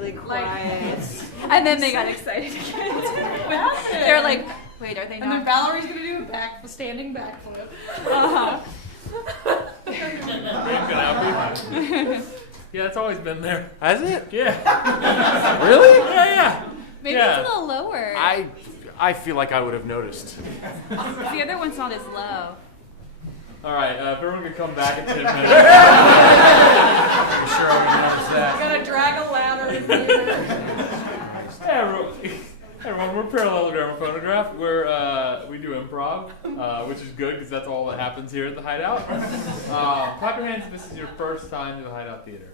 really quiet. And then they got excited again. They're like, wait, are they not? And then Valerie's gonna do a standing backflip. Yeah, it's always been there. Has it? Yeah. Really? Yeah. Maybe Yeah. it's a little lower. I feel like I would have noticed. The other one's not as low. All right, if everyone could come back in 10 minutes. I'm sure I would notice that. Gotta drag a ladder in here. Hey everyone, we're Parallelogram Phonograph. We do improv, which is good because that's all that happens here at the Hideout. Clap your hands if this is your first time to the Hideout Theater.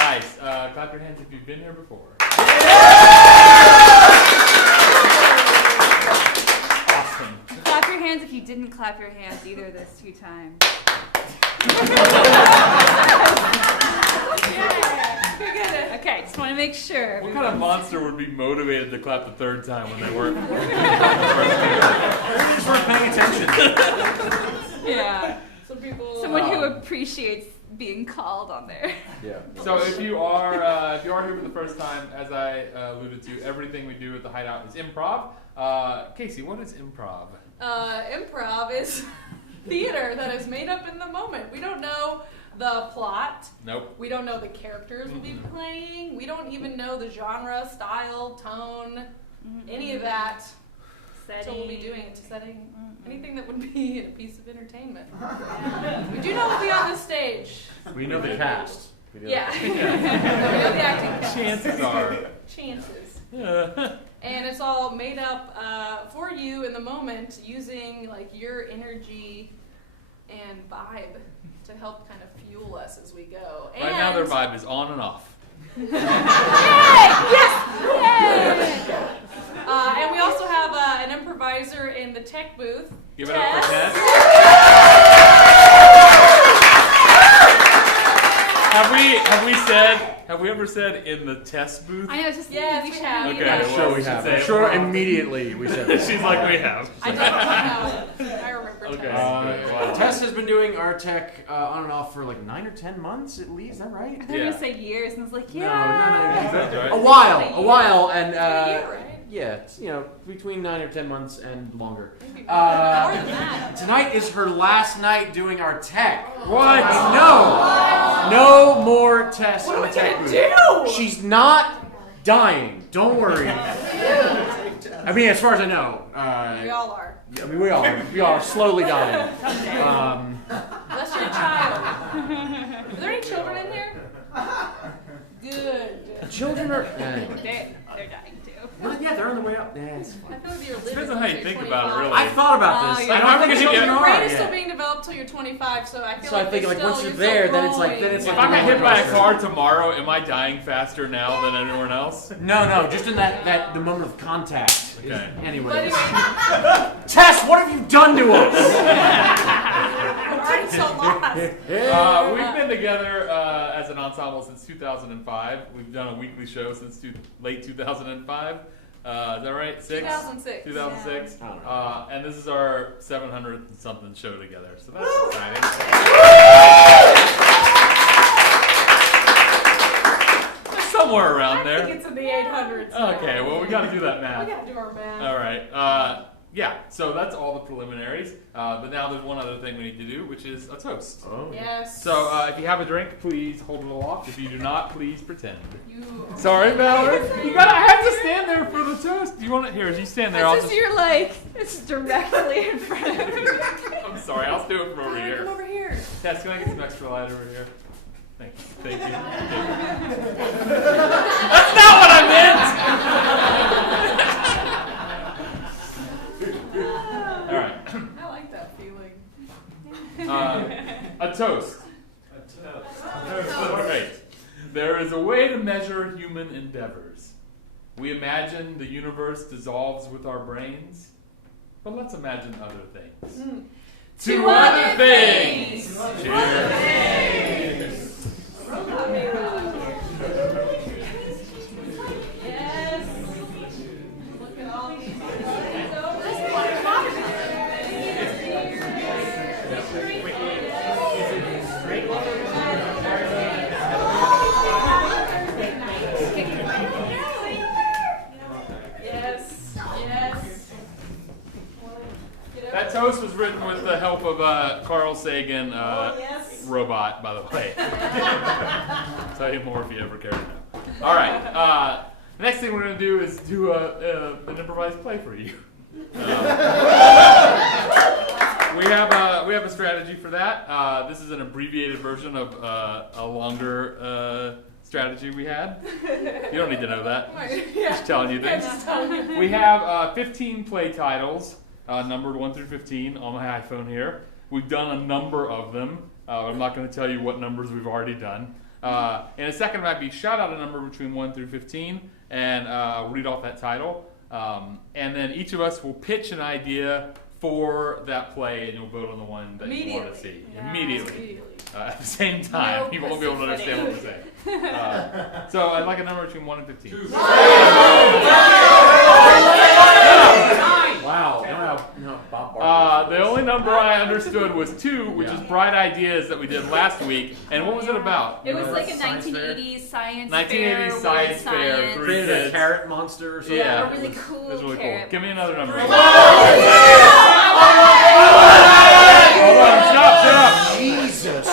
Nice. Clap your hands if you've been here before. Awesome. Clap your hands if you didn't clap your hands either of those 2 times. Okay, just want to make sure. What kind of monster would be motivated to clap the 3rd time when they weren't? They just weren't paying attention. Yeah. People. Someone who appreciates being called on there. Yeah. So if you are here for the first time, as I alluded to, everything we do at the Hideout is improv. Casey, what is improv? Improv is theater that is made up in the moment. We don't know the plot. Nope. We don't know the characters we'll be playing. We don't even know the genre, style, tone, any of that. Setting. So we'll be doing it to setting anything that would be a piece of entertainment. We do know we'll be on the stage. We know the cast. Yeah. We know the acting cast. Chances are. Chances. Yeah. And it's all made up for you in the moment using like your energy and vibe to help kind of fuel us as we go. Right now their vibe is on and off. Yay! And we also have an improviser in the tech booth. Give it up for Tess. Have we ever said in the test booth? I know, it's just Yes, we we should have. have. Okay, I'm well, sure we we should have. say I'm it sure more. immediately we said that. She's like, we have. I don't know. I remember Okay. Tess. Tess has been doing our tech on and off for like 9 or 10 months at least. Is that right? I thought you were Yeah. going to say years, and I was like, No, yeah. That's right. A while, and A year, right? yeah, it's, between 9 or 10 months and longer. Maybe more than that. Tonight is her last night doing our tech. What? No more tests What in are the we tech gonna booth. do? She's not dying. Don't worry. I mean, as far as I know. We all are. I mean, we are slowly dying. Unless you're a child. Are there any children in here? Good. Children are. They're dying too. Yeah, they're on the way up. Yeah, it's fine. I feel like you're living Depends on how you until you're think about it, 25. really. I thought about this. yeah. I don't think children Your are. brain is yet. still being developed till you're 25, so I feel So like I think you're like once still, you're there, then it's like If like I a got hit roller by a coaster. car tomorrow, am I dying faster now than anyone else? No, just in that the moment of contact. Okay. Anyway, Tess, what have you done to us? I'm already so lost. We've been together as an ensemble since 2005. We've done a weekly show since late 2005. Is that right? 2006. 2006. Yeah. And this is our 700th and something show together. So that's exciting. Somewhere around there. I think it's in the 800s. Okay, well, we got to do that We math. gotta do our math. All right. Yeah, so that's all the preliminaries. But now there's one other thing we need to do, which is a toast. Oh. Yes. So if you have a drink, please hold it aloft. If you do not, please pretend. You. Sorry, Valerie. I have to stand there for the toast. You want it? Here, as you stand there, I'll It's just... just you're like, it's directly in front of me. I'm sorry, I'll do it from over Come here. over here. Tess, can I get some extra light over here? Thank you. Thank you. That's not what I meant! All right. I like that feeling. A toast. All right. There is a way to measure human endeavors. We imagine the universe dissolves with our brains, but let's imagine other things. Two other things. Cheers. Yes. Look at all these. Carl Sagan yes. robot, by the way. I'll tell you more if you ever care to know. All right. Next thing we're going to do is do an improvised play for you. We have a strategy for that. This is an abbreviated version of a longer strategy we had. You don't need to know that. Just telling you things. We have 15 play titles, numbered 1 through 15 on my iPhone here. We've done a number of them. I'm not going to tell you what numbers we've already done. In a second, I might be shout out a number between 1 through 15, and I'll read off that title. And then each of us will pitch an idea for that play, and you'll vote on the one that you want to see. Immediately. At the same time. You won't be able to understand what we're saying. So I'd like a number between 1 and 15. Wow. No, Bob Barker. The only number I understood was 2, which is Bright Ideas that we did last week. And what was it about? It was like a 1980s science fair. 1980s science fair. Created a carrot monster or something. Yeah, a really cool It was really carrot. cool. Give me another number. Hold on, stop. Jesus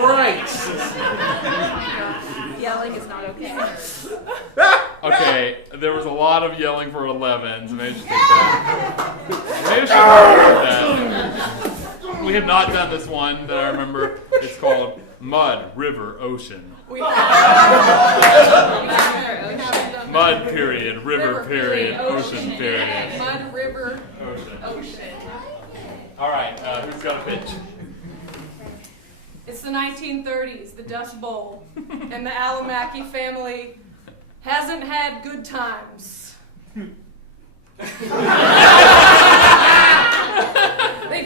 Christ. Yelling is not okay. Okay, there was a lot of yelling for 11, so maybe I should take that. Maybe I should take that. We have not done this one that I remember. It's called Mud, River, Ocean. Mud, period, river, period, ocean, period. Mud, river, ocean. All right, who's got a pitch? It's the 1930s, the Dust Bowl, and the Alamaki family hasn't had good times. They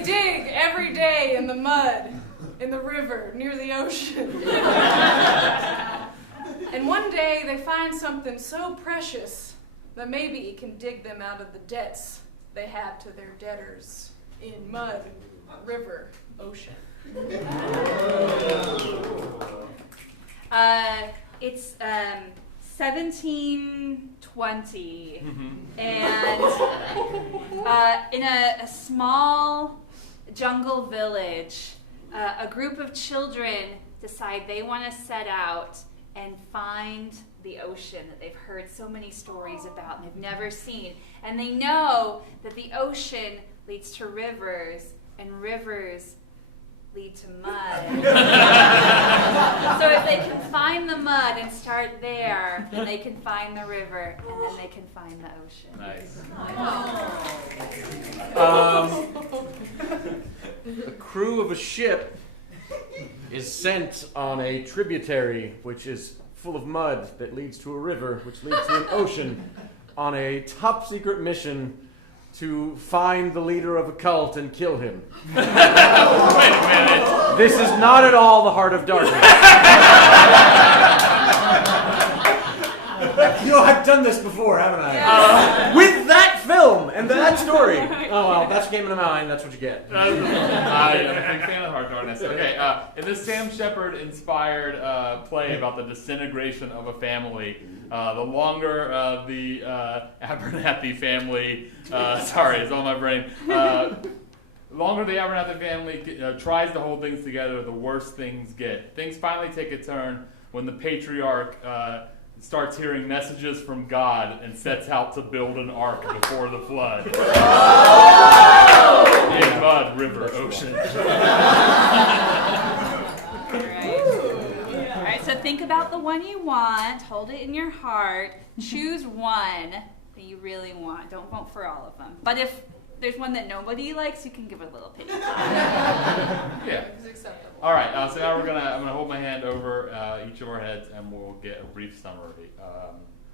dig every day in the mud, in the river, near the ocean. And one day they find something so precious that maybe it can dig them out of the debts they had to their debtors in mud, river, ocean. It's 1720, and in a small jungle village, a group of children decide they want to set out and find the ocean that they've heard so many stories about and they've never seen. And they know that the ocean leads to rivers, and rivers lead to mud. So if they can find the mud and start there, then they can find the river, and then they can find the ocean. Nice. The crew of a ship is sent on a tributary which is full of mud that leads to a river, which leads to an ocean, on a top secret mission to find the leader of a cult and kill him. Wait a minute. This is not at all the Heart of Darkness. You know, I've done this before, haven't I? With that film and that story. Oh, well, that came into mind. That's what you get. I'm a big fan of Hard Darkness. Okay, in this Sam Shepard-inspired play about the disintegration of a family, the longer the Abernathy family, sorry, it's on my brain. The longer the Abernathy family tries to hold things together, the worse things get. Things finally take a turn when the patriarch starts hearing messages from God and sets out to build an ark before the flood. In mud, river, ocean. All right, so think about the one you want, hold it in your heart, choose one that you really want. Don't vote for all of them. But if there's one that nobody likes, you can give it a little pity. Yeah. It's acceptable. All right, so now I'm gonna hold my hand over each of our heads and we'll get a brief summary.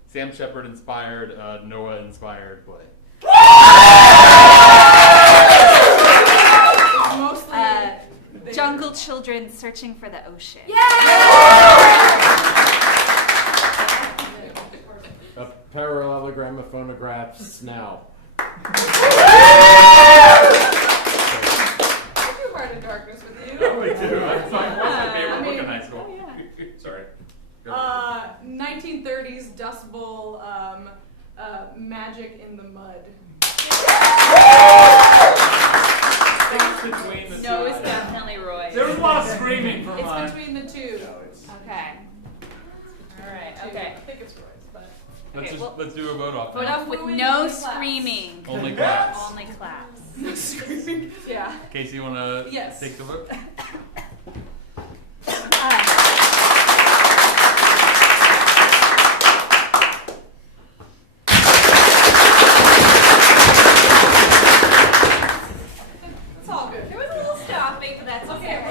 Sam Shepard inspired, Noah inspired play. Mostly jungle children searching for the ocean. A parallelogram of phonographs now. I do Heart of Darkness with you. Probably too. That's my favorite book in high school. Sorry. 1930s Dust Bowl, Magic in the Mud. think it's between the two. No, it's definitely Roy. There was a lot of screaming from It's between the two. Okay. All right. Okay. I think it's Roy's, but Let's do a vote off. Vote then. off with Only no claps. screaming. Only claps. Only claps. screaming. Yeah. Casey, you want to Yes. take the vote? It's all good. There was a little stopping, but that's Okay,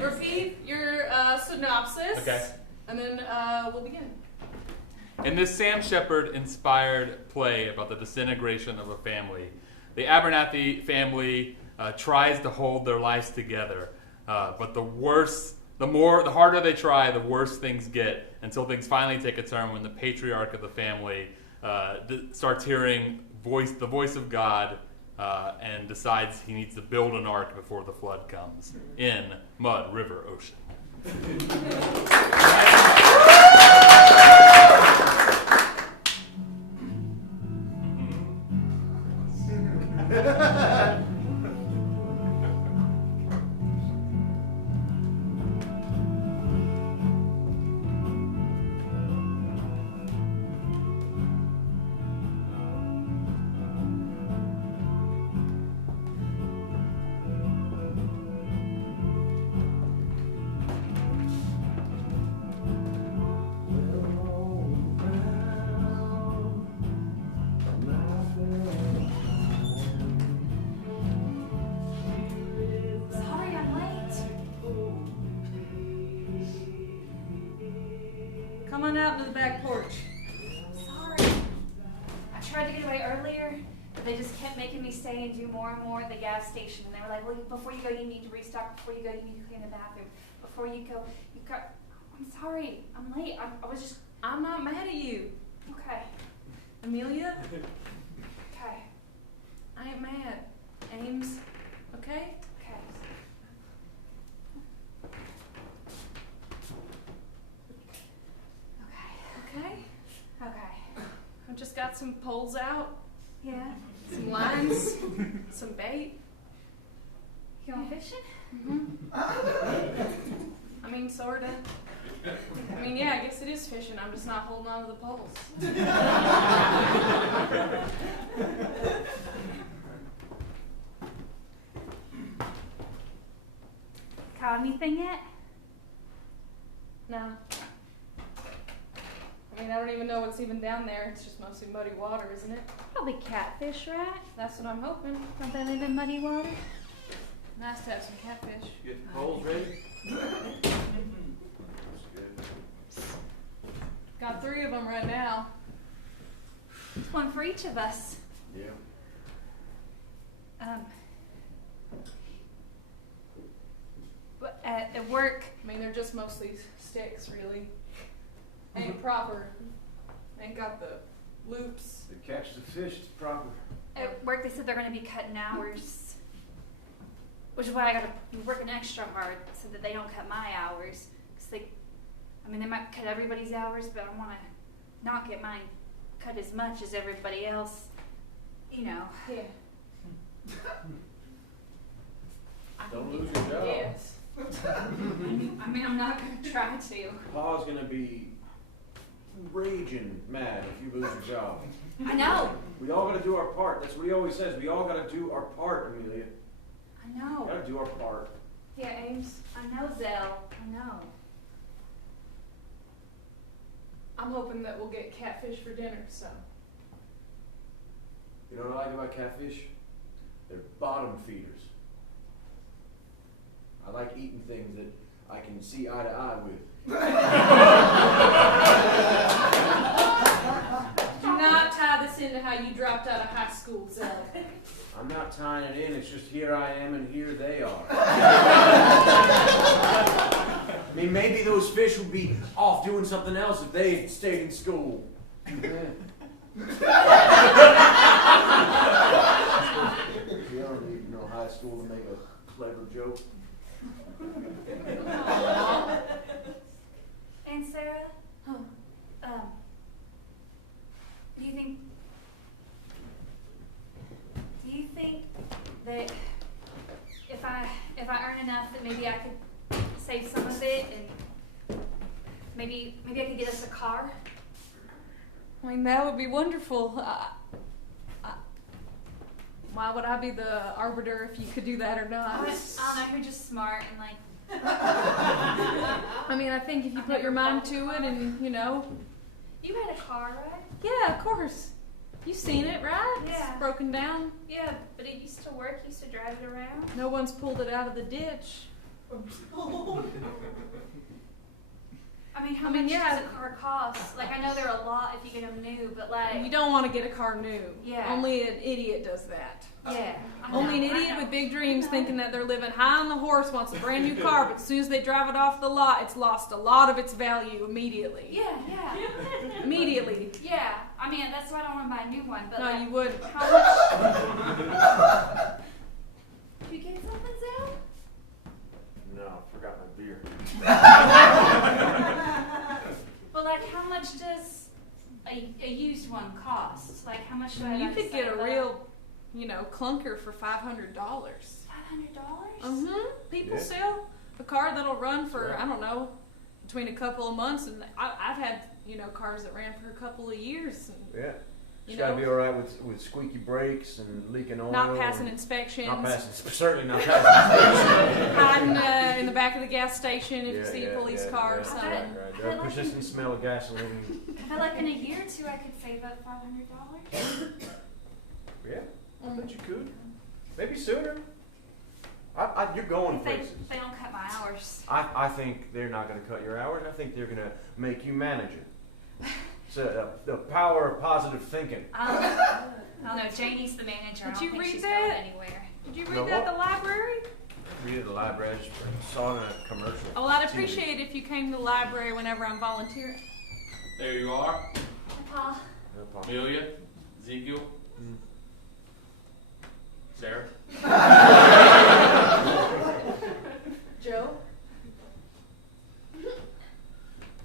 Roy. Repeat your synopsis. Okay. And then we'll begin. In this Sam Shepard-inspired play about the disintegration of a family, the Abernathy family tries to hold their lives together, but the harder they try, the worse things get, until things finally take a turn when the patriarch of the family starts hearing the voice of God and decides he needs to build an ark before the flood comes in Mud, River, Ocean. Sorry, I'm late. Come on out to the back porch. Sorry. I tried to get away earlier, but they just kept making me stay and do more and more at the gas station. And they were like, well, before you go, you need to restock. Before you go, you need to clean the bathroom. Before you go, you got... I'm sorry. I'm late. I was just... I'm not mad at you. Okay. Amelia, Okay. I ain't mad. Ames, okay? Okay. Okay. Okay. Okay. I just got some poles out, Yeah. some lines, some bait. You going fishing? I mean, sorta. I mean, yeah, I guess it is fishing. I'm just not holding on to the poles. Caught anything yet? No. I mean, I don't even know what's even down there. It's just mostly muddy water, isn't it? Probably catfish, right? That's what I'm hoping. Don't they live in muddy water? Nice to have some catfish. Get the poles ready? Got 3 of them right now. It's one for each of us. Yeah. But at work, I mean, they're just mostly sticks, really. Ain't proper. Ain't got the loops. To catch the fish, it's proper. at work they said they're going to be cutting hours, which is why I got to be working extra hard so that they don't cut my hours. Cause they might cut everybody's hours, but I want to not get mine cut as much as everybody else. You know. Yeah. Don't lose your job. Yes. I mean, I'm not going to try to. Pa's gonna be raging mad if you lose your job. I know. We all gotta do our part. That's what he always says. We all gotta do our part, Amelia. I We know. gotta do our part. Yeah, Ames. I know, Zell. I know. I'm hoping that we'll get catfish for dinner, so. You know what I like about catfish? They're bottom feeders. I like eating things that I can see eye to eye with. Do not tie this into how you dropped out of high school, Zell. I'm not tying it in, it's just here I am and here they are. I mean, maybe those fish would be off doing something else if they had stayed in school. You don't need to know high school to make a clever joke. And Sarah, Huh. do you think it, and maybe I could get us a car. I mean, that would be wonderful. Why would I be the arbiter if you could do that or I not? don't know, you're just smart and like. I mean, I think if you put your mind to it and, You had a car, right? Yeah, of course. You've seen it, right? Yeah. It's broken down. Yeah, but it used to work. You used to drive it around. No one's pulled it out of the ditch. I mean, how much does a car cost? Like, I know they're a lot if you get them new, but like. You don't want to get a car new. Yeah. Only an idiot does that. Yeah. Only an idiot with big dreams thinking that they're living high on the horse wants a brand new car, but as soon as they drive it off the lot, it's lost a lot of its value immediately. Yeah. Immediately. Yeah. I mean, that's why I don't want to buy a new one. But No, like, you wouldn't. how much? Did you get something, Zell? No, I forgot my beer. Well, like, how much does a used one cost? Like, how much do I You have to could get a save up? real, clunker for $500. $500? People Yeah. sell a car that'll run for, Right. I don't know, between a couple of months, and I've had, cars that ran for a couple of years. And, Yeah. It's got to be all right with squeaky brakes and leaking oil. not passing and inspections. Not passing, certainly not passing. Hiding in the back of the gas station if you see a police car or Yeah, something. right. The persistent smell of gasoline. I feel like in a year or two I could save up $500. Yeah, I bet you could. Maybe sooner. You're going If places. they don't cut my hours. I think they're not going to cut your hours. I think they're going to make you manager. So the power of positive thinking. I don't know. Janie's the manager. I Did don't you think read she's that? going anywhere. Did you No, read that at what? the library? Read at the library. I just saw it in a commercial. Oh, well, I'd appreciate it if you came to the library whenever I'm volunteering. There you are. Pa. No problem. Amelia, Ezekiel, Sarah. Joe?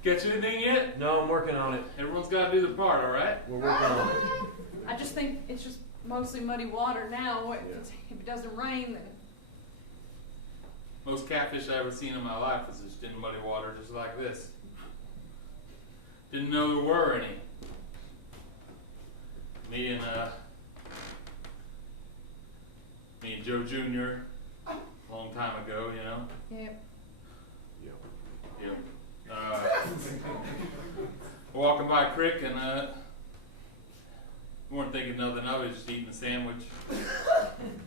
Get you anything yet? No, I'm working on it. Everyone's got to do their part, all right? We're working on it. I just think it's just mostly muddy water now. If it doesn't rain, then Most catfish I ever seen in my life was just in muddy water, just like this. Didn't know there were any. Me and Joe Jr. a long time ago, yeah. Yep. Walking by a creek and weren't thinking nothing of it, just eating a sandwich.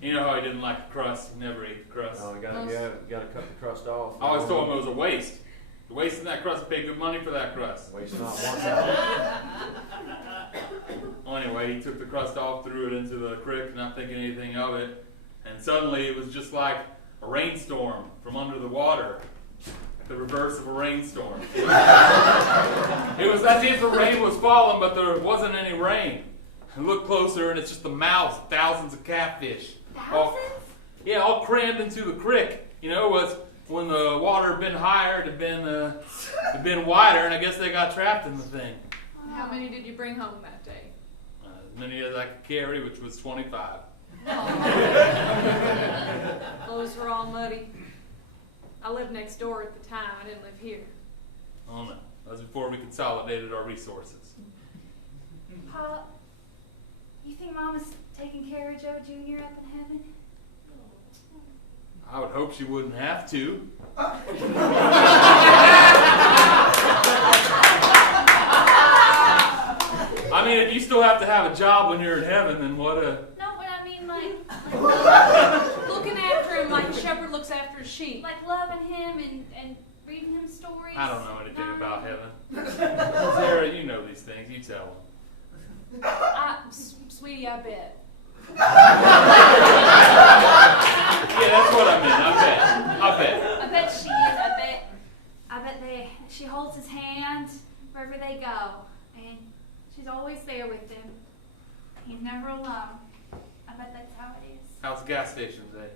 You know how he didn't like the crust, he never ate the crust. Oh, you gotta cut the crust off. I always told him it was a waste. The waste in that crust, pay good money for that crust. Waste not, want out. Well, anyway, he took the crust off, threw it into the creek, not thinking anything of it, and suddenly it was just like a rainstorm from under the water. The reverse of a rainstorm. It was as if the rain was falling, but there wasn't any rain. I look closer, and it's just the mouths of thousands of catfish. Thousands? All crammed into the creek. Was when the water had been higher, it had been wider, and I guess they got trapped in the thing. How many did you bring home that day? As many as I could carry, which was 25. Those were all muddy. I lived next door at the time. I didn't live here. Oh no, that was before we consolidated our resources. Pa, you think Mama's taking care of Joe Jr. up in heaven? I would hope she wouldn't have to. I mean, if you still have to have a job when you're in heaven, then what a... No, but I mean like Looking after him like a shepherd looks after his sheep. like loving him and reading him stories. I don't know anything about heaven. Sarah, you know these things. You tell them. Sweetie, I bet. Yeah, that's what I meant. I bet. I bet she is. I bet she holds his hand wherever they go, and she's always there with him. He's never alone. I bet that's how it is. How's the gas station today?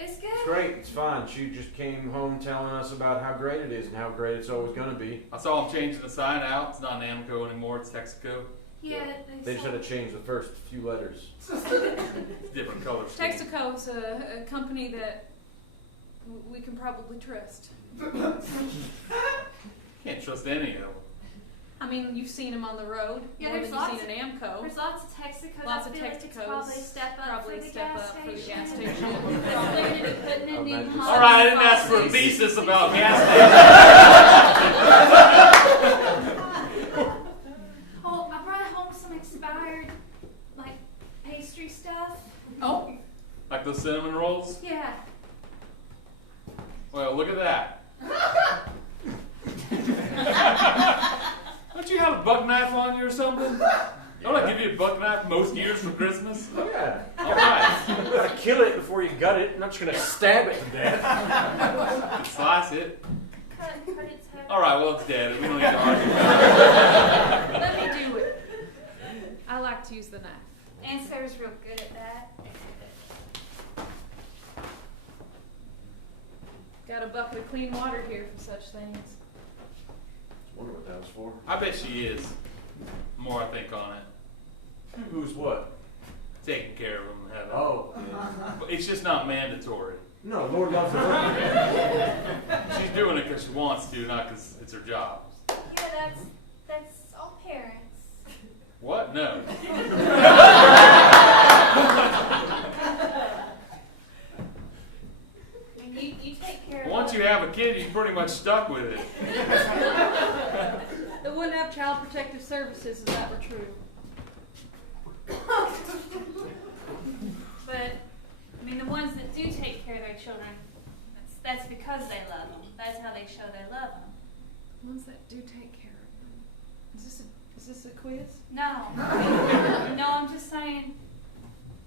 It's good. It's great. It's fine. She just came home telling us about how great it is and how great it's always going to be. I saw them changing the sign out. It's not Namco anymore. It's Texaco. Yeah. They just had to change the first few letters. It's different colors. Texaco's a company that we can probably trust. trust any of them. I mean, you've seen them on the road. Yeah, more there's than you've lots seen an Amco. There's lots of Texacos. Lots I of feel like it's Texacos. probably step up Probably for the step gas up for the station. gas station. Cleaning and putting in new Imagine. hot All right, I didn't ask for a sauces. thesis about gas Oh, I brought home some expired, like, pastry stuff. Oh, stations. Like those cinnamon rolls? Yeah. Well, look at that. Don't you have a buck knife on you or something? Don't I give you a buck knife most years for Christmas? Yeah. All right. You gotta kill it before you gut it. I'm not just gonna stab it to death. Slice it. Cut its head. All right, well, it's dead. We don't need to argue about let me do it. I like to use the knife. Aunt Sarah's real good at that. Got a bucket of clean water here for such things. I wonder what that was for. it. I bet she is. The more I think on it. Who's what? Taking care of them in heaven. Oh. Yeah. But it's just not mandatory. No, Lord loves her. She's doing it because she wants to, not because it's her job. Yeah, that's all parents. What? No. I mean, you take care of Once you have a kid, you're pretty much stuck with it. They wouldn't have child protective services if that were true. But, I mean, the ones that do take care of their children, that's because they love them. That's how they show they love them. Ones that do take care of them. Is this a quiz? No. No, I'm just saying,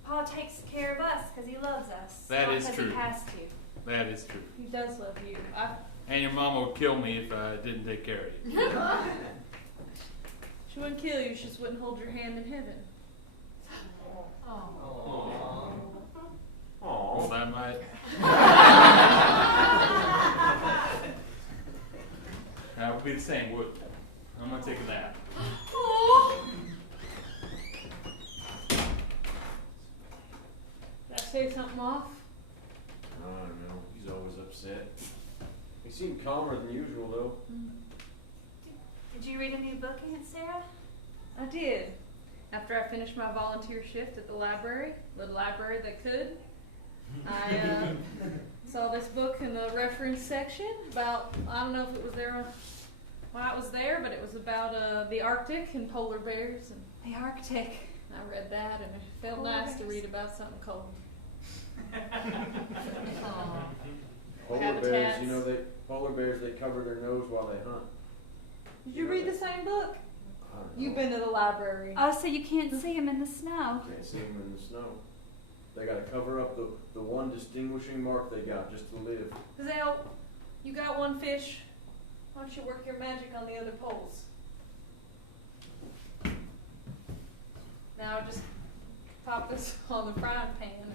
Paul takes care of us because he loves us. That not is 'cause true. He has to. That is true. He does love you. And your mama would kill me if I didn't take care of you. She wouldn't kill you, she just wouldn't hold your hand in heaven. Well, that might. That would be the same, wouldn't it? I'm gonna take a nap. Did I say something off? I don't know. He's always upset. He seemed calmer than usual, though. Did you read a new book, Aunt Sarah? I did. After I finished my volunteer shift at the library that could, I saw this book in the reference section about, I don't know if it was there while I was there, but it was about the Arctic and polar bears. And The Arctic. I read that, and it felt Polar nice to bears. read about something cold. Polar bears, Habitats. polar bears, they cover their nose while they hunt. Did you read the same book? I don't know. You've been to the library. Oh, so you can't see him in the snow. Can't see them in the snow. They gotta cover up the one distinguishing mark they got just to live. Zell, you got one fish. Why don't you work your magic on the other poles? Now just pop this on the frying pan.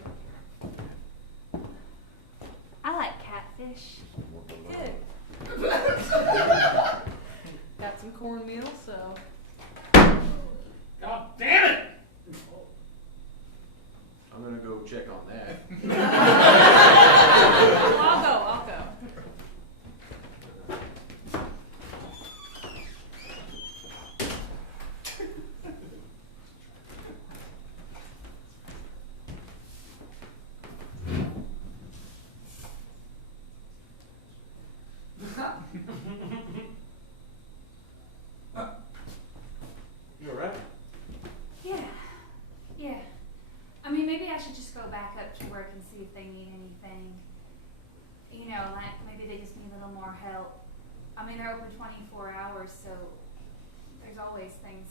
I like catfish. Good. Got some cornmeal, so. God damn it! I'm gonna go check on that. I'll go. You alright? Yeah. I mean, maybe I should just go back up to work and see if they need anything. You know, like maybe they just need a little more help. I mean, they're open 24 hours, so there's always things.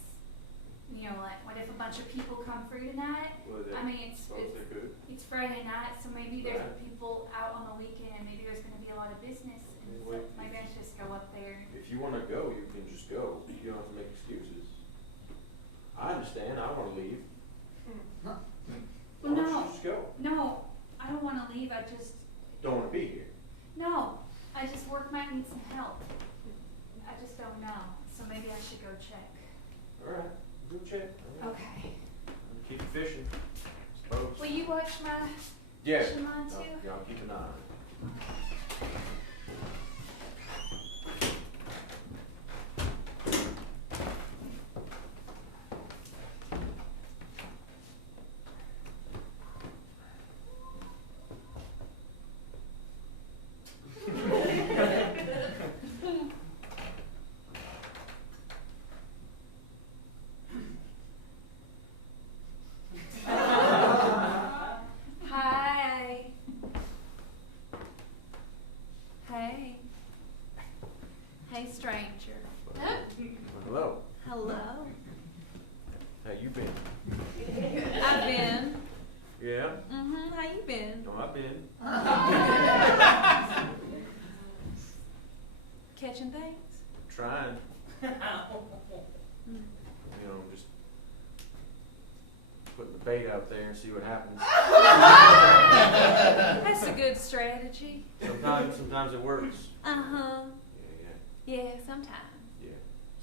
You know, like what if a bunch of people come through tonight? I mean, it's Friday night, so maybe there's people out on the weekend, and maybe there's going to be a lot of business, and so maybe I should just go up there. If you wanna go, you can just go. You don't have to make excuses. I understand, I wanna leave. Why don't you just go? No, I don't want to leave. I just Don't wanna be here. no. I just work might need some help. I just don't know, so maybe I should go check. Alright, go check. All right. Okay. Keep fishing, suppose. Will you watch my Yeah. fishing line too? Yeah, I'll keep an eye on it. Hey, stranger. Hello. Hello. How you been? I've been. Yeah? Mm-hmm. How you been? No, I've been. Catching things? Trying. You know, just putting the bait out there and see what happens. That's a good strategy. Sometimes it works. Uh-huh. Yeah. Yeah, sometimes. Yeah.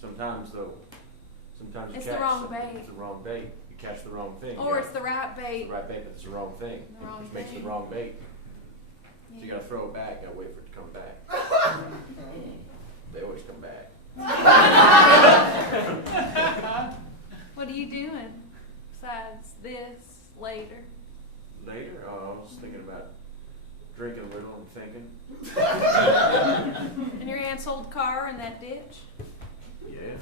Sometimes though, sometimes you It's the catch wrong something. bait. It's the wrong bait. You catch the wrong thing. Or You it's the right It's bait. the right bait, but it's the wrong thing. The wrong Which makes thing. the wrong bait. So Yeah. you gotta throw it back, gotta wait for it to come back. They always come back. What are you doing besides this later? Later, I was thinking about drinking a little and thinking. In your aunt's old car in that ditch? Yeah.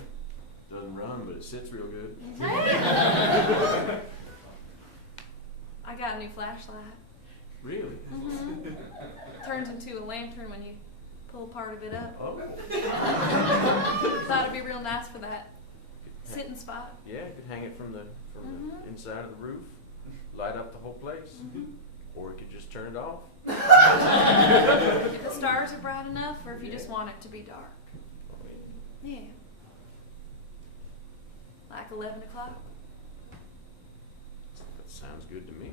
Doesn't run, but it sits real good. I got a new flashlight. Really? Mm-hmm. Turns into a lantern when you pull part of it up. Oh. Thought it'd be real nice for that sitting spot. Yeah, you could hang it from the Mhm. inside of the roof, light up the whole place, Mhm. or you could just turn it off. If the stars are bright enough, or if you just want it to be dark. I mean, Yeah. Like 11 o'clock. that sounds good to me.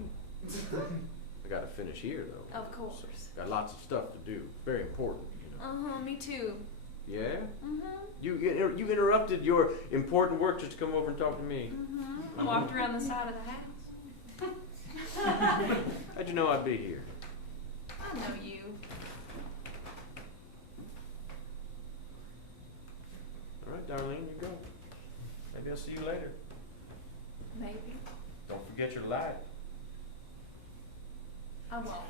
I got to finish here though. Of course. Got lots of stuff to do. Very important, you know. Uh-huh, me too. Yeah. Mm-hmm. You interrupted your important work just to come over and talk to me. Mm-hmm. Walked around the side of the house. How'd you know I'd be here? I know you. All right, Darlene, you go. Maybe I'll see you later. Maybe. Don't forget your light. I won't.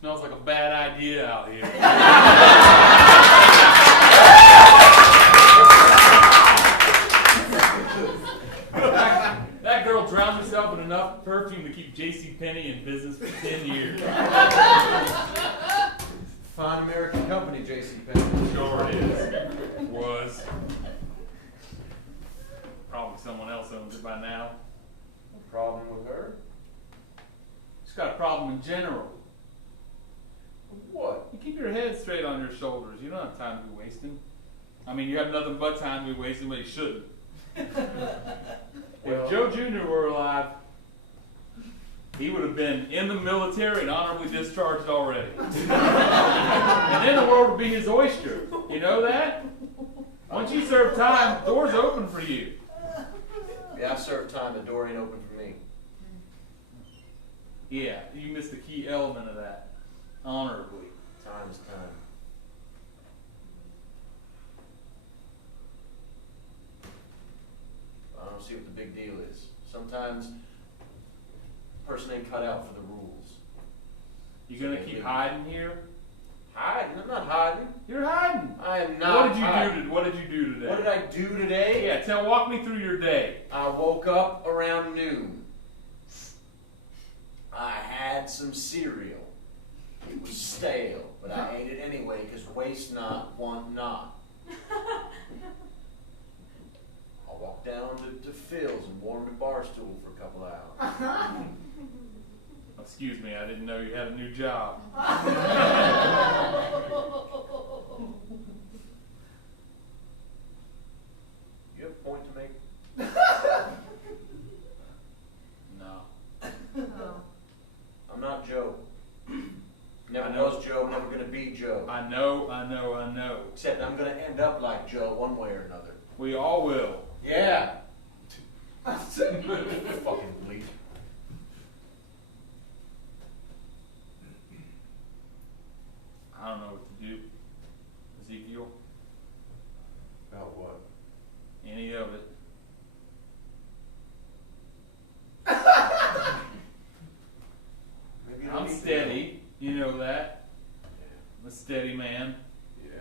Smells like a bad idea out here. That girl drowned herself in enough perfume to keep JCPenney in business for 10 years. Fine American company, JCPenney. Sure it is. Was. Probably someone else owns it by now. No problem with her? She's got a problem in general. What? You keep your head straight on your shoulders. You don't have time to be wasting. I mean, you have nothing but time to be wasting, but you shouldn't. Well- If Joe Jr. were alive, he would have been in the military and honorably discharged already. And then the world would be his oyster. You know that? Once you serve time, doors open for you. Yeah, I served time. The door ain't open for me. Yeah, you missed a key element of that. Honorably. Time is time. I don't see what the big deal is. Sometimes a person ain't cut out for the rules. You gonna keep hiding here? Hiding? I'm not hiding. You're hiding. I am not hiding. What did you do today? What did I do today? Yeah, walk me through your day. I woke up around noon. I had some cereal. It was stale, but I ate it anyway because waste not, want not. I walked down to Phil's and warmed a bar stool for a couple hours. Excuse me, I didn't know you had a new job. You have a point to make? No. I'm not Joe. Never I know. was Joe, never gonna be Joe. I know. Except I'm gonna end up like Joe one way or another. We all will. Yeah. Fucking bleak. I don't know what to do. Ezekiel, About what? any of it. Maybe I'm steady. You know that. I'm a steady man. Yeah.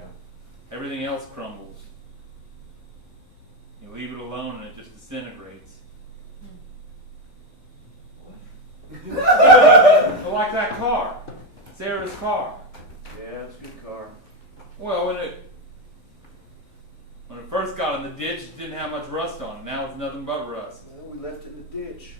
Everything else crumbles. You leave it alone and it Sarah's car. Yeah, it's a good car. Well, when it first got in the ditch, it didn't have much rust on it. Now it's nothing but rust. Well, we left it in the ditch.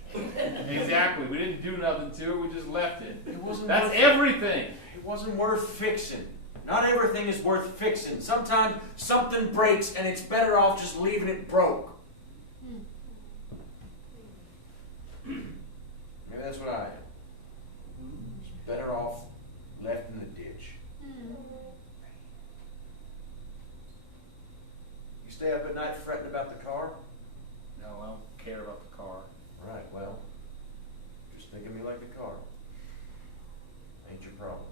Exactly. We didn't do nothing to it. We just left it. It wasn't That's worth everything. It wasn't worth fixing. Not everything is worth fixing. Sometimes something breaks and it's better off just leaving it broke. Maybe that's what I am. It's better off left in the ditch. You stay up at night fretting about the car? No, I don't care about the car. Right, well, just think of me like the car. Ain't your problem.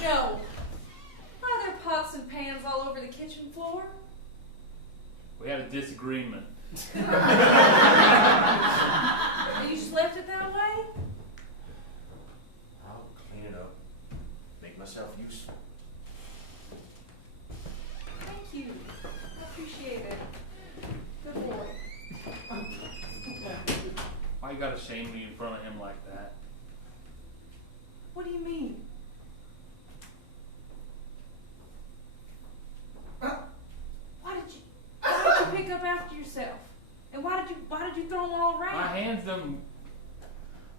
Joe, why are there pots and pans all over the kitchen floor? We had a disagreement. You just left it that way? I'll clean it up. Make myself useful. Thank you. I appreciate it. Good boy. Why you gotta shame me in front of him like that? What do you mean? Why did you pick up after yourself? And why did you throw them all around? My hands them. I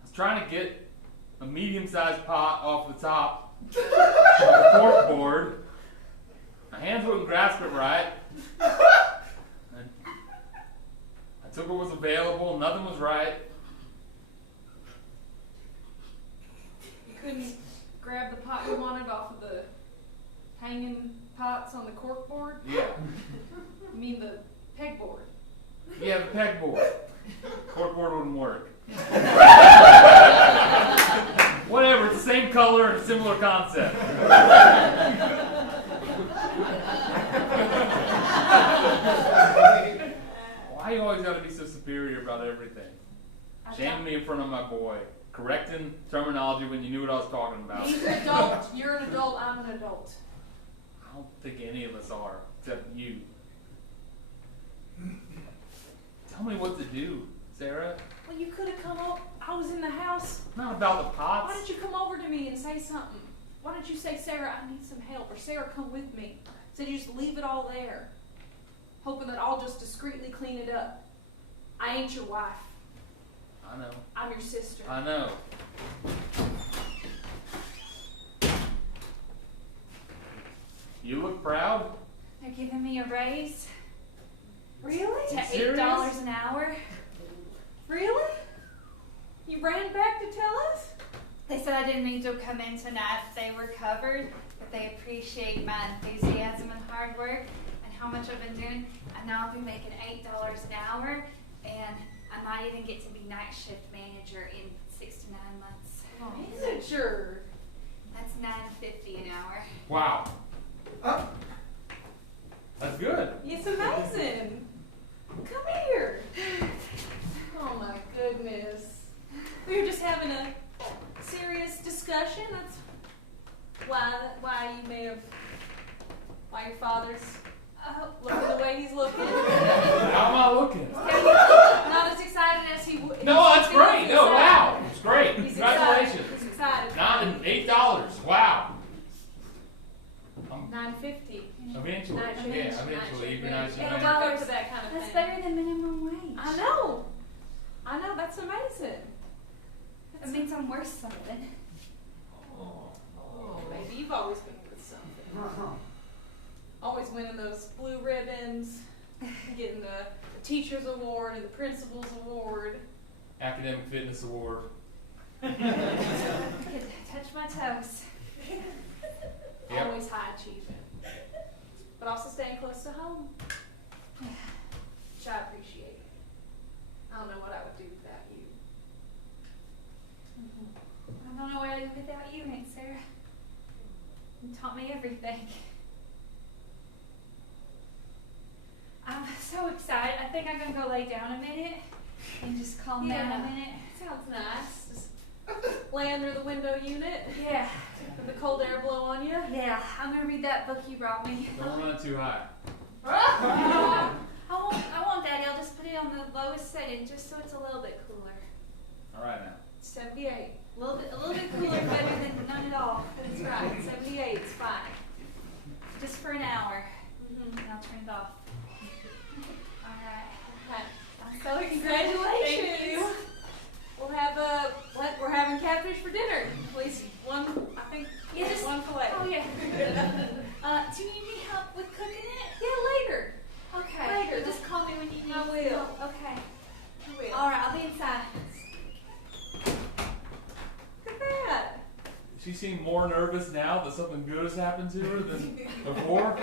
was trying to get a medium-sized pot off the top of the cork board. My hands wouldn't grasp it right. I took what was available. Nothing was right. You couldn't grab the pot you wanted off of the hanging pots on the cork board? Yeah. You mean the pegboard? Yeah, the pegboard. Corkboard wouldn't work. Whatever, it's the same color and similar concept. Why you always gotta be so superior about everything? Shaming me in front of my boy. Correcting terminology when you knew what I was talking about. He's an adult. You're an adult. I'm an adult. I don't think any of us are, except you. Tell me what to do, Sarah. Well, you could have come up. I was in the house. Not about the pots. Why didn't you come over to me and say something? Why didn't you say, Sarah, I need some help, or Sarah, come with me? Said you just leave it all there, hoping that I'll just discreetly clean it up. I ain't your wife. I know. I'm your sister. I know. You look proud. They're giving me a raise Really? to Serious? $8 an hour. Really? You ran back to tell us? They said I didn't need to come in tonight if they were covered, but they appreciate my enthusiasm and hard work and how much I've been doing. And now I'll be making $8 an hour, and I might even get to be night shift manager in 6 to 9 months. Manager. That's $9.50 an hour. Wow. That's good. It's amazing. Come here. Oh my goodness. We were just having a serious discussion. That's why you may have, why your father's looking the way he's looking. How am I looking? Not as excited as he would. No, that's great. No, wow. It's great. He's Congratulations. excited. He's excited. $8. Wow. $9.50. Eventually. Night shift. Yeah, eventually. Even as you $8 know. for that kind of That's thing. better than minimum wage. I know. That's amazing. That means I'm worth something. Oh, maybe you've always been with something. Always winning those blue ribbons, getting the teacher's award and the principal's award. Academic Fitness Award. I could touch my toes. Yep. Always high achieving. But also staying close to home. Which I appreciate. I don't know what I would do without you. I don't know what I'd do without you, Aunt Sarah. You taught me everything. I'm so excited. I think I'm going to go lay down a minute and just calm down a minute. Sounds nice. Just lay under the window unit. Yeah. Let the cold air blow on you. Yeah. I'm going to read that book you brought me. Don't run too high. I won't, Daddy. I'll just put it on the lowest setting just so it's a little bit cooler. All right now. 78. A little bit cooler, better than none at all. That's right. 78 is fine. Just for an hour. And I'll turn it off. All right. I'm so excited. Thank you. We'll have we're having catfish for dinner. At least one, I think. Yes. One fillet. Oh yeah. Do you need any help with cooking it? Yeah, later. Okay. Later. Just call me when you need. I will. Okay. I will. All right. I'll be inside. Look at that. She seemed more nervous now that something good has happened to her than before.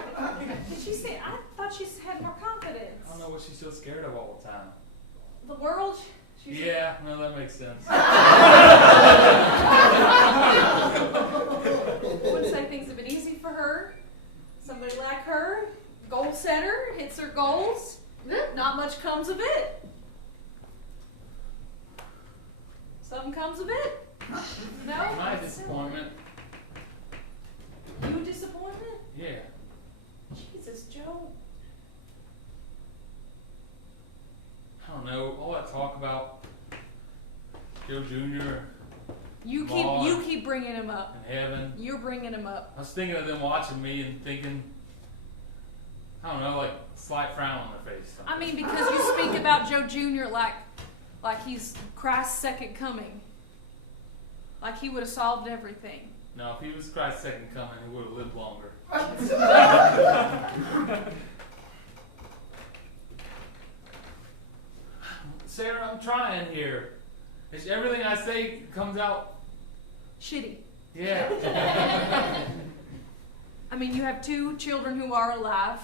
Did she say? I thought she had more confidence. I don't know what she's so scared of all the time. The world. Yeah, no, that makes sense. I wouldn't say things have been easy for her. Somebody like her, goal setter, hits her goals. Not much comes of it. Some comes of it. No? My disappointment. You a disappointment? Yeah. Jesus, Joe. I don't know. All that talk about Joe Jr. You keep bringing him up. in heaven. You're bringing him up. I was thinking of them watching me and thinking, I don't know, like a slight frown on their face. I mean, because you speak about Joe Jr. like he's Christ's second coming. Like he would have solved everything. No, if he was Christ's second coming, he would have lived longer. Sarah, I'm trying here. Everything I say comes out Shitty. Yeah. I mean, you have 2 children who are alive.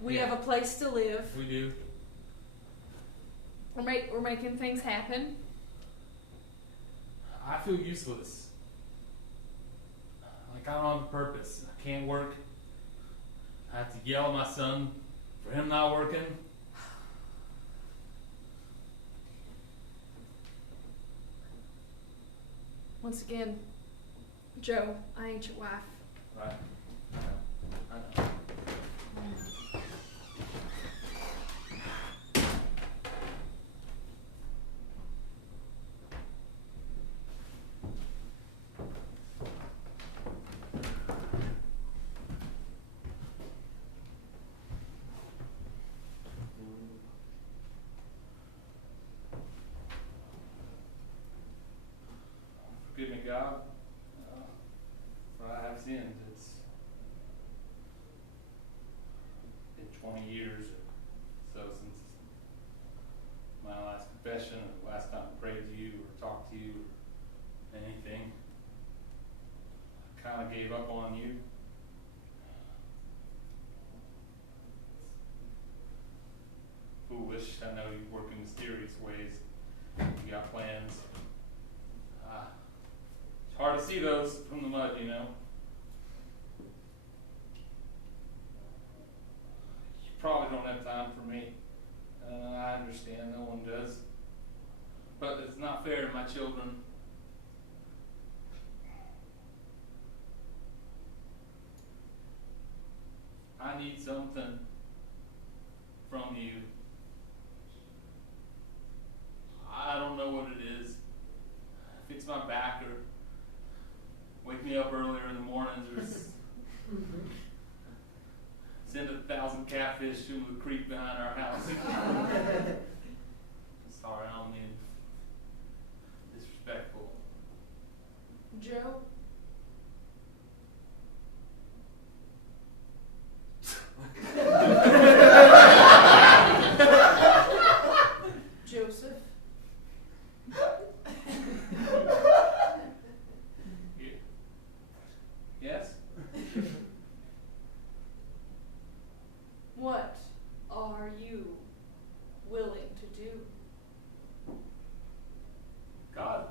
We Yeah. have a place to live. We do. We're making things happen. I feel useless. Like I don't have a purpose. I can't work. I have to yell at my son for him not working. Once again, Joe, I ain't your wife. Right. I know. Forgive me, God, for I have sinned. It's been 20 years or so since my last confession, or the last time I prayed to you or talked to you or anything. I kind of gave up on you. Foolish. I know you work in mysterious ways. You got plans. It's hard to see those from the mud, you know. You probably don't have time for me. I understand, no one does. But it's not fair to my children. I need something from you. I don't know what it is. Fix my back or wake me up earlier in the mornings or send 1,000 catfish to the creek behind our house. Sorry, I don't mean disrespectful. Joe? Joseph? Yes? What are you willing to do? God.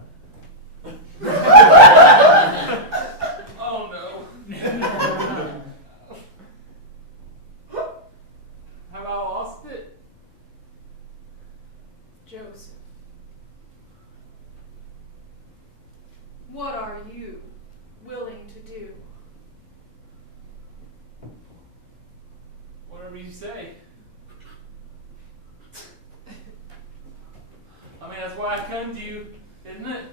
Oh no. Have I lost it? Joseph. What are you willing to do? Whatever you say. I mean, that's what why I come to you, isn't it?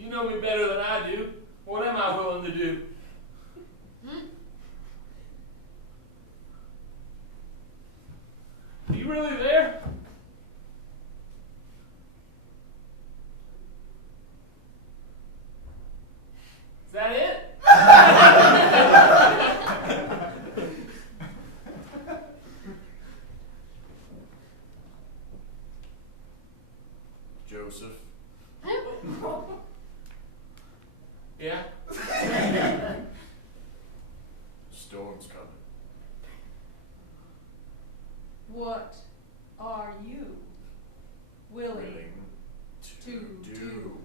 You know me better than I do. What am I willing to do? Are you really there? Is that it? Joseph. Yeah? Storm's coming. What are you willing to do?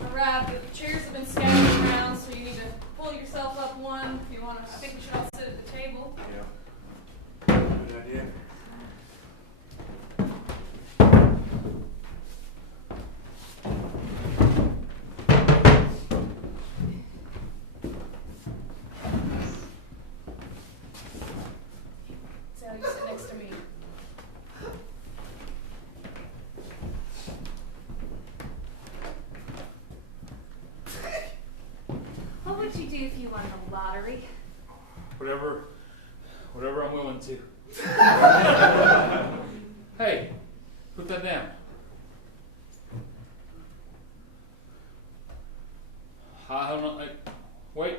Alright, the chairs have been scattered around, so you need to pull yourself up one if you want to. I think we should all sit at the table. Yeah. Good idea. Sally, you sit next to me. What would you do if you won the lottery? Whatever I'm willing to. Hey, put that down. I don't know. Wait.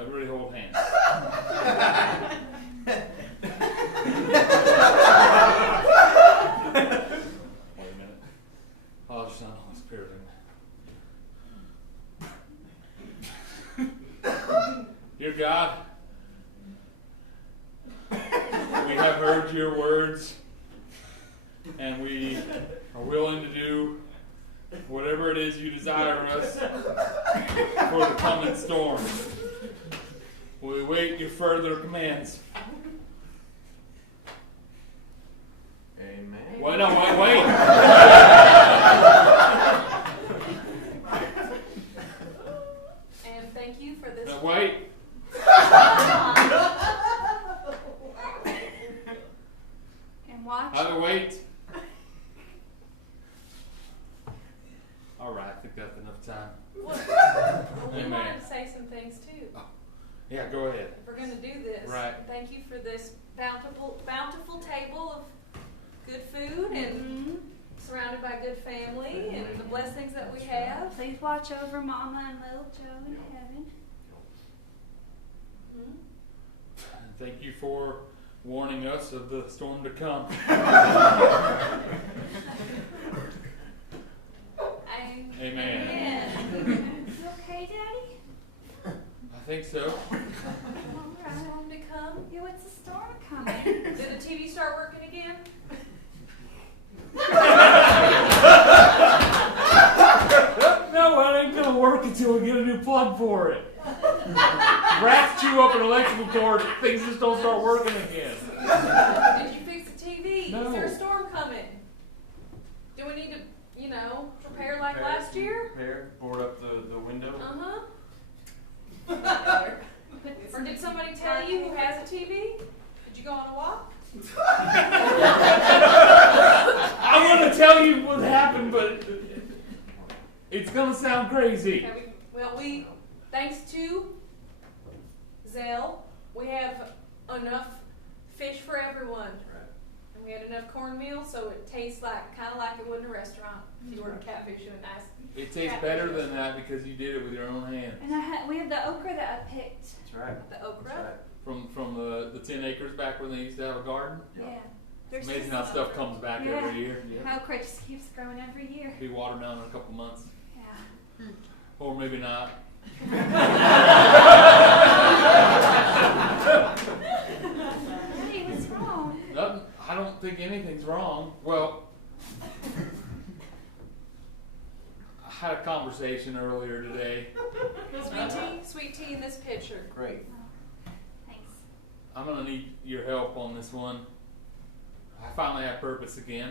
Everybody hold hands. Wait a minute. Father, Son, Holy Spirit. Dear God, we have heard your words, and we are willing to do whatever it is you desire us for the coming storm. We await your further commands. Amen. Wait, no, wait. And thank you for this. No, wait. And watch. Either wait. All right, I think that's enough time. We Amen. wanted to say some things too. Yeah, go ahead. If we're going to do this, Right. thank you for this bountiful table of good food and surrounded by good family and the blessings that we have. Please watch over Mama and little Joe in heaven. And thank you for warning us of the storm to come. Amen. You okay, Daddy? I think so. All right. Storm to come. Yeah, what's the storm coming? Did the TV start working again? No, it ain't gonna work until we get a new plug for it. Rats chew up an electrical cord, things just don't start working again. Did you fix the TV? No. Is there a storm coming? Do we need to, prepare like last year? Prepare, board up the window. Or did somebody tell you who has a TV? Did you go on a walk? I want to tell you what happened, but it's gonna sound crazy. Okay, thanks to Zell, we have enough fish for everyone. Right. And we had enough cornmeal, so it tastes kind of like it would in a restaurant. If you order catfish and a nice. It tastes better than that because you did it with your own hands. And we have the okra that I picked. That's right. The okra. That's right. From the 10 acres back when they used to have a garden. Yeah. It's amazing how stuff comes back every year. Okra just keeps growing every year. Be watered down in a couple months. Yeah. Or maybe not. Hey, what's wrong? Nothing, I don't think anything's wrong. Well, I had a conversation earlier today. Sweet tea in this this picture. Great. Thanks. I'm gonna need your help on this one. I finally have purpose again,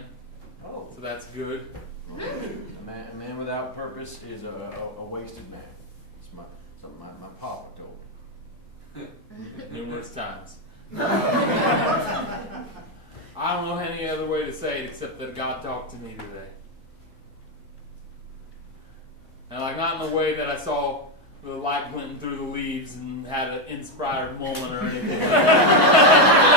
Oh. so that's good. A man without purpose is a wasted man. It's something my papa told me. Numerous times. I don't know any other way to say it except that God talked to me today. And like not in the way that I saw the light glinting through the leaves and had an inspired moment or anything like that.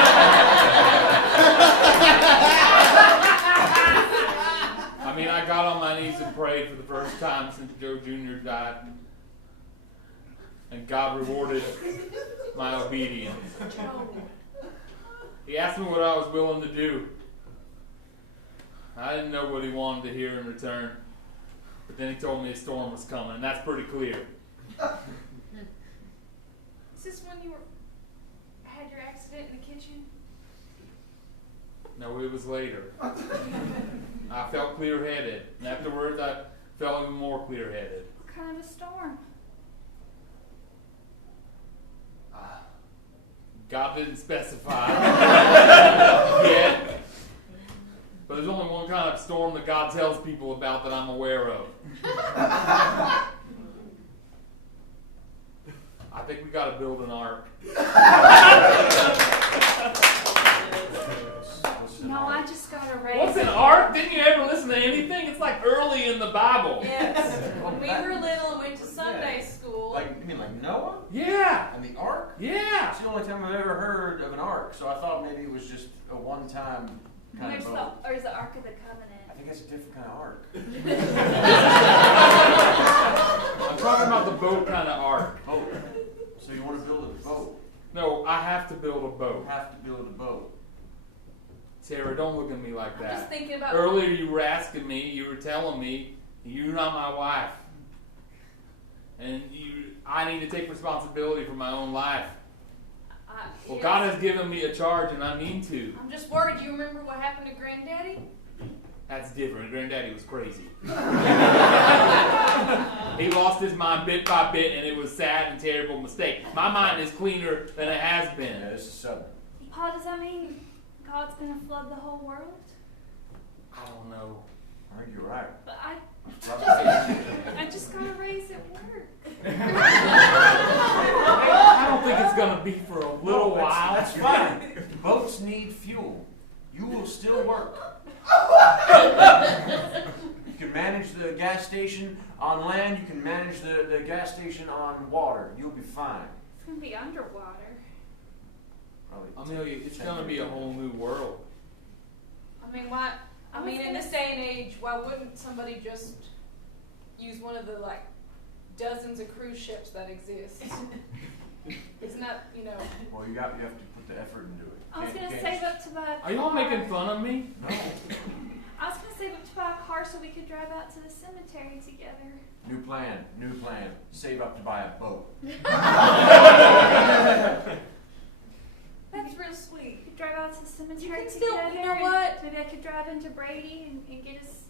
I mean, I got on my knees and prayed for the first time since Joe Jr. died. And God rewarded my obedience. He asked me what I was willing to do. I didn't know what he wanted to hear in return. But then he told me a storm was coming, and that's pretty clear. Is this when you had your accident in the kitchen? No, it was later. I felt clear-headed. And afterwards, I felt even more clear-headed. What kind of a storm? God didn't specify yet. But there's only one kind of storm that God tells people about that I'm aware of. I think we got to build an ark. No, I just got to raise What's an ark? Didn't you ever listen to anything? It's like early in the Bible. Yes. When we were little and went to Sunday school. Like, you mean like Noah? Yeah. And the ark? Yeah. It's the only time I've ever heard of an ark, so I thought maybe it was just a one-time kind of boat. There's the Ark of the Covenant. I think that's a different kind of ark. I'm talking about the boat kind of ark. Boat. So you want to build a boat? No, I have to build a You boat. have to build a boat. Sarah, don't look at me like I'm that. just thinking about. Earlier you were asking me, you were telling me, you're not my wife. And I need to take responsibility for my own life. Well, Yes. God has given me a charge and I mean to. I'm just worried. You remember what happened to Granddaddy? That's different. Granddaddy was crazy. He lost his mind bit by bit and it was a sad and terrible mistake. My mind is cleaner than it has been. Yeah, this is sudden. Paul, does that mean God's going to flood the whole world? I don't know. I think you're right. But I just got to raise at work. I don't think it's going to be for a little while. That's fine. Boats need fuel. You will still work. You can manage the gas station on land. You can manage the gas station on water. You'll be fine. It's going to be underwater. Probably Amelia, it's going to be a whole new world. I mean, why? I mean, in this day and age, why wouldn't somebody just use one of the dozens of cruise ships that exist? It's not, Well, you have to put the effort into it. I was going to save up to buy a car. Are you all making fun of me? No. I was going to save up to buy a car so we could drive out to the cemetery together. New plan. Save up to buy a boat. That's real sweet. We could drive out to the cemetery can still- together. you know and what? Maybe I could drive into Brady and get us.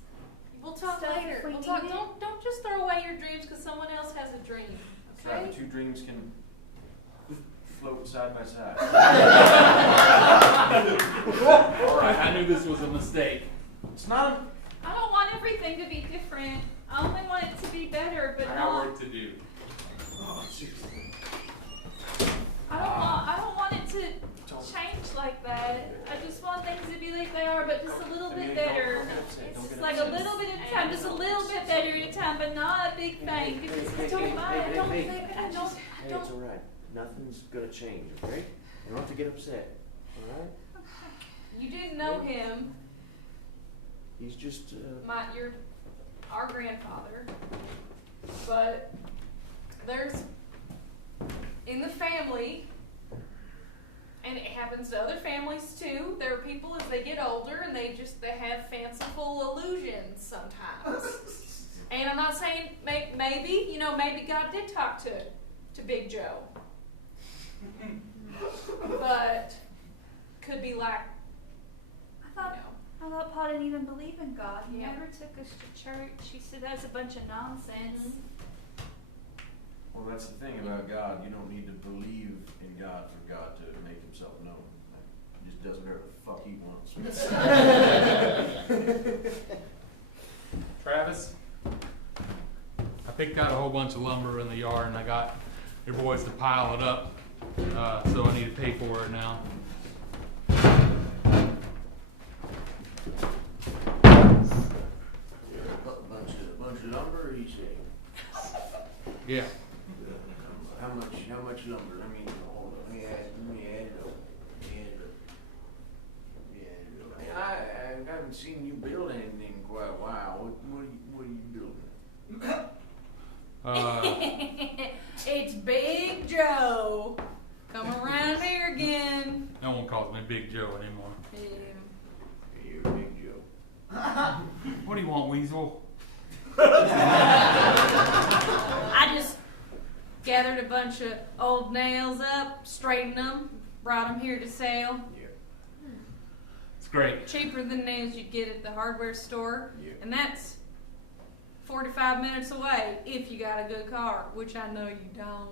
We'll talk Stuff later. if we We'll talk. need it. Don't just throw away your dreams because someone else has a dream. That's right, Okay? the two dreams can float side by side. Alright, I knew this was a mistake. It's not. I don't want everything to be different. I only want it to be better, but I got not. work to do. I don't want it to change like that. I just want things to be like they are, but just a little bit better. It's just like a little bit at a time, just a little bit better at a time, but not a big thing. Because I don't mind. I don't think I don't. Hey, it's all right. Nothing's gonna change, okay? You don't have to get upset, all right? You didn't know him, He's just, our grandfather, but there's in the family, and it happens to other families too. There are people as they get older and they have fanciful illusions sometimes. And I'm not saying maybe God did talk to Big Joe, but could be like. I thought Paul didn't even believe in God. He Yeah. never took us to church. He said that's a bunch of nonsense. Well, that's the thing about God. You don't need to believe in God for God to make himself known. He just does whatever the fuck he wants. Travis, I picked out a whole bunch of lumber in the yard, and I got your boys to pile it up. So I need to pay for it now. Bunch of lumber, he said. Yeah. How much lumber? I mean, hold on. Let me add it up. I haven't seen you build anything in quite a while. What are you building? It's Big Joe. Come around here again. No one calls me Big Joe anymore. You're Big Joe. What do you want, Weasel? I just gathered a bunch of old nails up, straightened them, brought them here to sell. Yeah. It's great. Cheaper than nails you'd get at the hardware store. Yeah. And that's 45 minutes away if you got a good car, which I know you don't.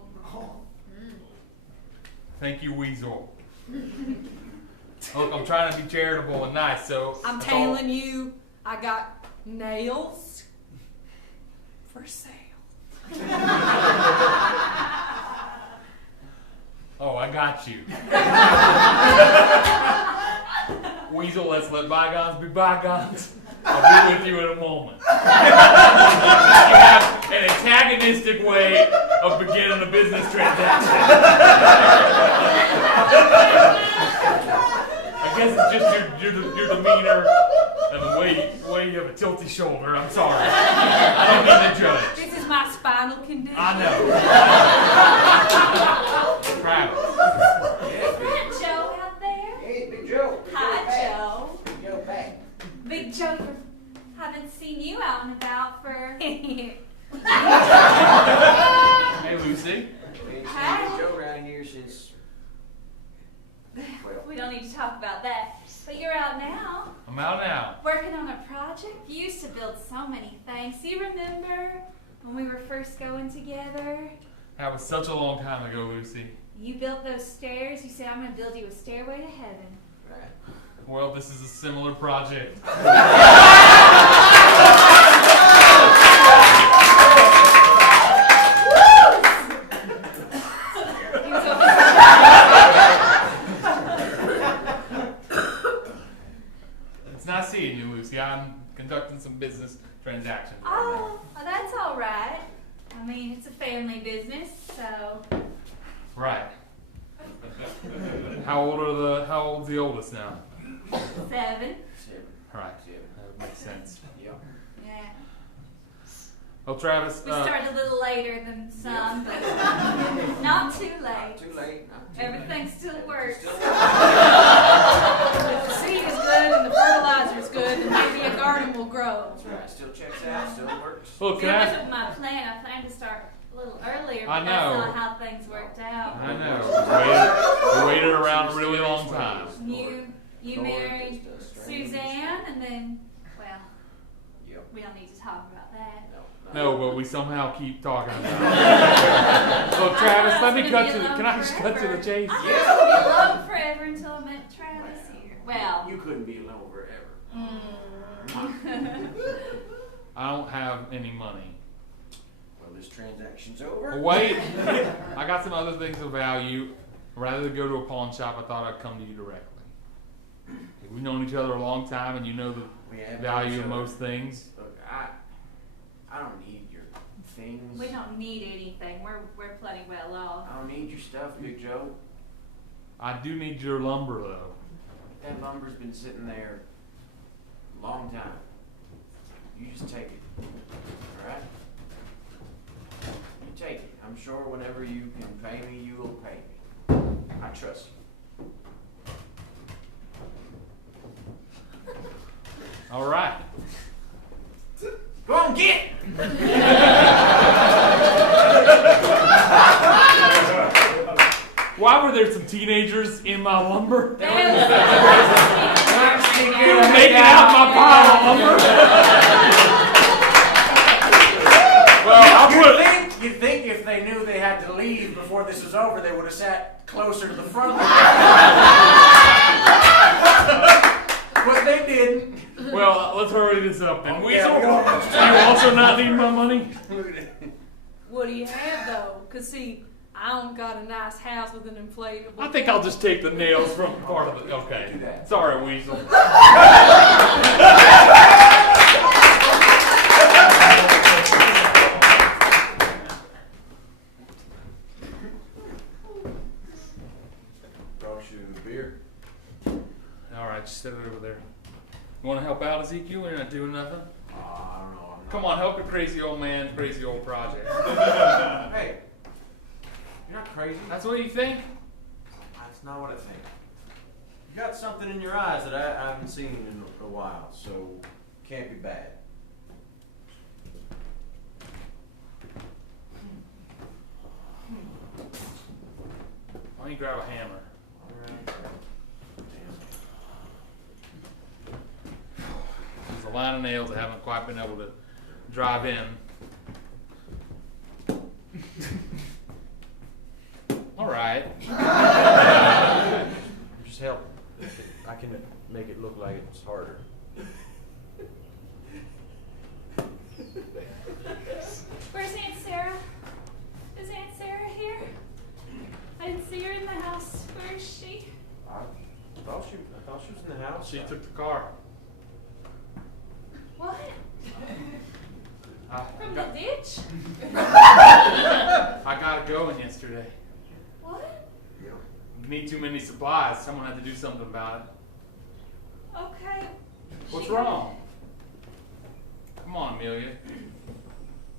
Thank you, Weasel. Look, I'm trying to be charitable and nice, so I'm that's all. telling you, I got nails for sale. Oh, I got you. Weasel, let's let bygones be bygones. I'll be with you in a moment. You have an antagonistic way of beginning a business transaction. I guess it's just your demeanor and the way you have a tilty shoulder. I'm sorry. I don't mean to judge. This is my spinal condition. I know. Travis. Is that Joe out there? Hey, Big Joe. Hi, Joe. Big Joe back. Big Joe, haven't seen you out and about for. Hey, Lucy. We ain't seen Hi. Big Joe around here since. Well, We don't need to talk about that. But you're out now, I'm out now. working on a project. You used to build so many things. Do you remember when we were first going together? That was such a long time ago, Lucy. You built those stairs. You said, I'm going to build you a stairway to heaven. right. Well, this is a similar project. It's nice seeing you, Lucy. I'm conducting some business transactions right Oh, well, that's all right. I mean, it's a family business, so. now. Right. How old's the oldest now? 7. Seven. Right. That makes sense. Yep. Yeah. Well, Travis, We started a little later than some, but not too late. Too late. Not too Everything still works. Still- If the seed is good and the fertilizer is good, then maybe a garden will grow. That's right. Still checks out. Still works. look, See, can that I? wasn't my plan. I planned to start a little earlier, I but know. that's not how things worked out. I know. We waited around a really long time. You married Suzanne, and then, well, Yep. we don't need to talk about that. No, but we somehow keep talking about it. Look, Travis, let me cut to the. Can I just cut to the chase? I thought I was going to be alone forever until I met Travis here. Well, You couldn't be alone forever. I don't have any money. Well, this transaction's over. Wait, I got some other things of value. Rather than go to a pawn shop, I thought I'd come to you directly. We've known each other a long time, and you know the We have value each of other. most things. Look, I don't need your things. we don't need anything. We're plenty well off. I don't need your stuff, Big Joe. I do need your lumber, though. That lumber's been sitting there a long time. You just take it. Alright? You take it. I'm sure whenever you can pay me, you will pay me. I trust you. All right. Go on, get! Why were there some teenagers in my lumber? There You were making out my pile of lumber. Well, I'll put. You'd think if they knew they had to leave before this was over, they would have sat closer to the front. But they didn't. Well, let's hurry this up then. Oh, Weasel, yeah, we are. do you also not need my money? What do you have though? Cause see, I don't got a nice house with an inflatable. I think I'll just take the nails from part of it. Okay. Do that. Sorry, Weasel. Brought you beer. All right, just set it over there. You want to help out, Ezekiel? You're not doing nothing? I don't know. I'm not. Come on, help your crazy old man's crazy old project. Hey, you're not crazy. That's what you think? That's not what I think. You got something in your eyes that I haven't seen in a while, so can't be bad. Why don't you grab a hammer? There's a line of nails I haven't quite been able to drive in. All right. Just help. I can make it look like it's harder. Where's Aunt Sarah? Is Aunt Sarah here? I didn't see her in the house. Where is she? I thought she was in the house. She took the car. What? I From the ditch? got it going yesterday. What? Need too many supplies. Someone had to do something about it. Okay. What's wrong? Come on, Amelia.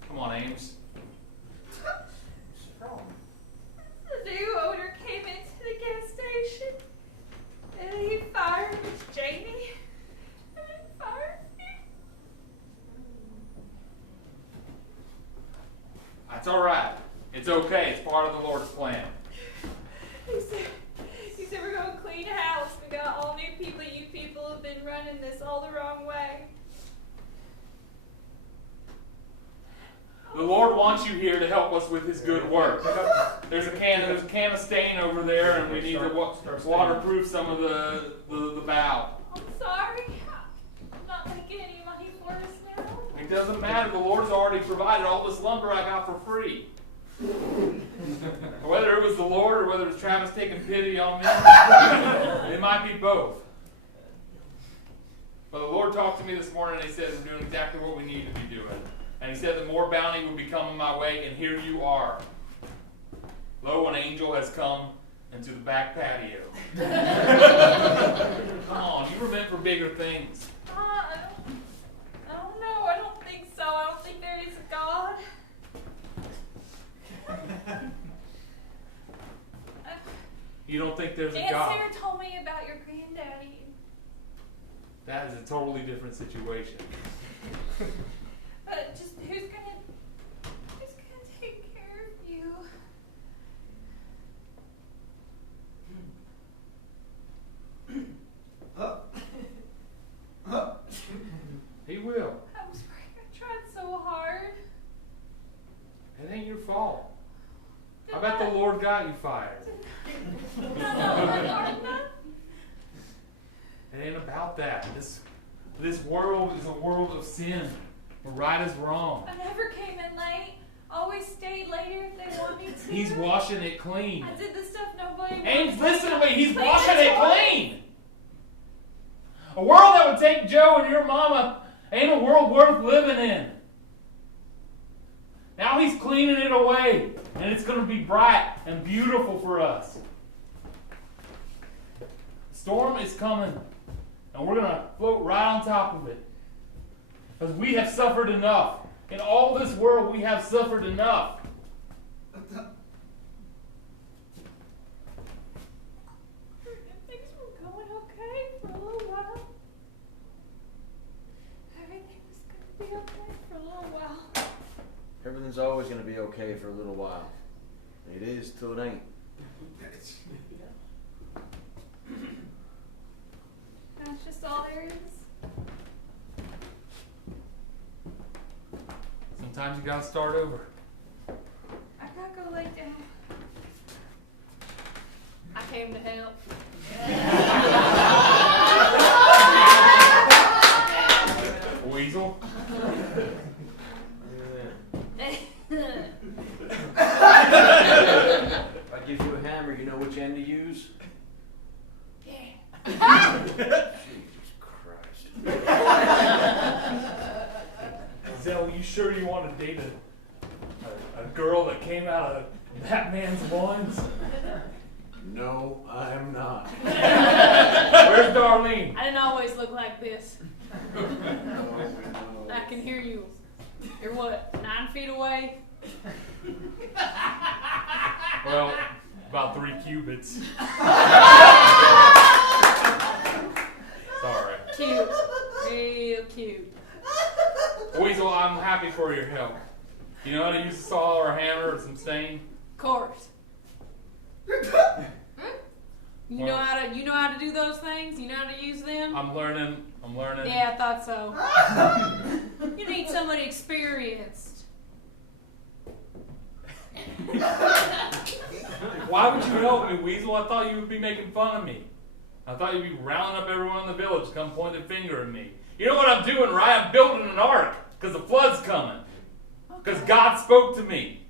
Come on, Ames. The new owner came into the gas station and he fired Miss Jamie and then fired me. That's all right. It's okay. It's part of the Lord's plan. He said we're gonna clean house. We got all new people. You people have been running this all the wrong way. The Lord wants you here to help us with His good work. There's a can of stain over there, and we need to waterproof some of the bow. I'm sorry. I'm not making any money for us now. It doesn't matter. The Lord's already provided all this lumber I got for free. Whether it was the Lord or whether it was Travis taking pity on me, it might be both. But the Lord talked to me this morning and He said we're doing exactly what we need to be doing. And He said that more bounty would be coming my way, and here you are. Lo, an angel has come into the back patio. Come on, you were meant for bigger things. I don't know. I don't think so. I don't think there is a God. You don't think there's a Aunt God? Sarah told me about your granddaddy. That is a totally different situation. But just who's gonna take care of you? He will. I'm sorry. I tried so hard. It ain't your fault. I bet the Lord got you fired. No. It ain't about that. This world is a world of sin. Where right is wrong. I never came in late. Always stayed later if they want me to. He's washing it clean. I did the stuff nobody Ames, wants. listen to me. He's Clean washing this it one. clean. A world that would take Joe and your mama ain't a world worth living in. Now He's cleaning it away, and it's going to be bright and beautiful for us. The storm is coming, and we're going to float right on top of it. Because we have suffered enough. In all this world, we have suffered enough. Things were going okay for a little while. Everything was going to be okay for a little while. Everything's always going to be okay for a little while. It is till it ain't. That's just all there is. Sometimes you gotta start over. go lay down. I came to help. Weasel. If I give you a hammer, you know which end to use? Jesus Christ. Zell, you sure you want to date a girl that came out of that man's loins? No, I'm not. Where's Darlene? I didn't always look like this. No. I can hear you. You're what, 9 feet away? Well, about 3 cubits. Sorry. Cute. Real cute. Weasel, I'm happy for your help. You know how to use a saw or a hammer or some stain? Of course. You know how to do those things? You know how to use them? I'm learning. Yeah, I thought so. You need somebody experienced. Why would you help me, Weasel? I thought you would be making fun of me. I thought you'd be rounding up everyone in the village to come point the finger at me. You know what I'm doing, right? I'm building an ark because the flood's coming. Because God spoke to me.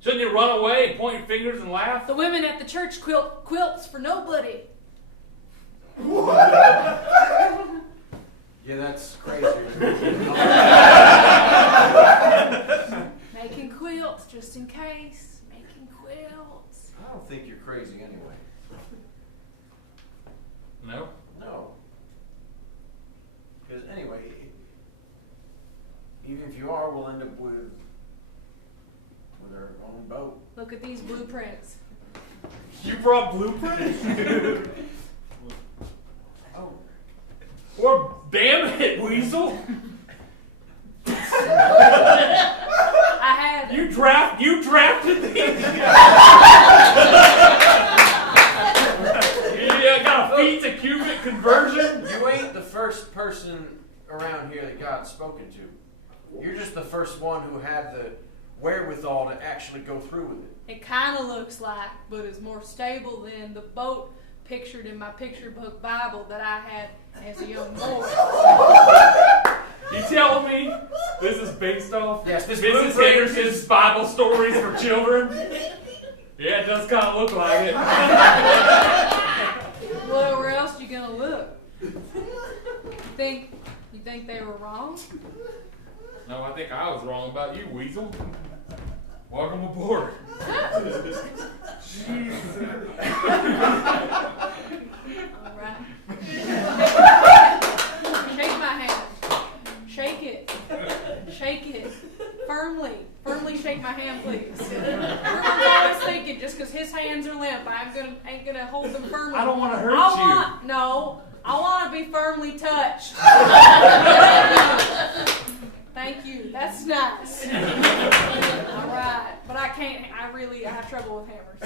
Shouldn't you run away and point your fingers and laugh? The women at the church quilt quilts for nobody. Yeah, that's crazy. Making quilts just in case. Making quilts. I don't think you're crazy anyway. No? No. Because anyway, even if you are, we'll end up with our own boat. Look at these blueprints. You brought blueprints? Oh. Well, damn it, Weasel! I had You drafted these? You got a feet to cubic conversion? You ain't the first person around here that God's spoken to. You're just the first one who had the wherewithal to actually go through with it. It kind of looks like, but it's more stable than the boat pictured in my picture book Bible that I had as a young boy. You telling me this is based off Yes, this Mrs. blueprint Henderson's Bible stories for children? Yeah, it does kind of look like it. Well, where else you gonna look? You think they were wrong? No, I think I was wrong about you, Weasel. Welcome aboard. All right. Shake my hand. Shake it. Shake it. Firmly. Firmly shake my hand, please. Everyone's always thinking just because his hands are limp, ain't gonna hold them firmly. I don't want to hurt I want to be firmly touched. Thank you. That's nice. All right. But I can't, I have trouble with hammers.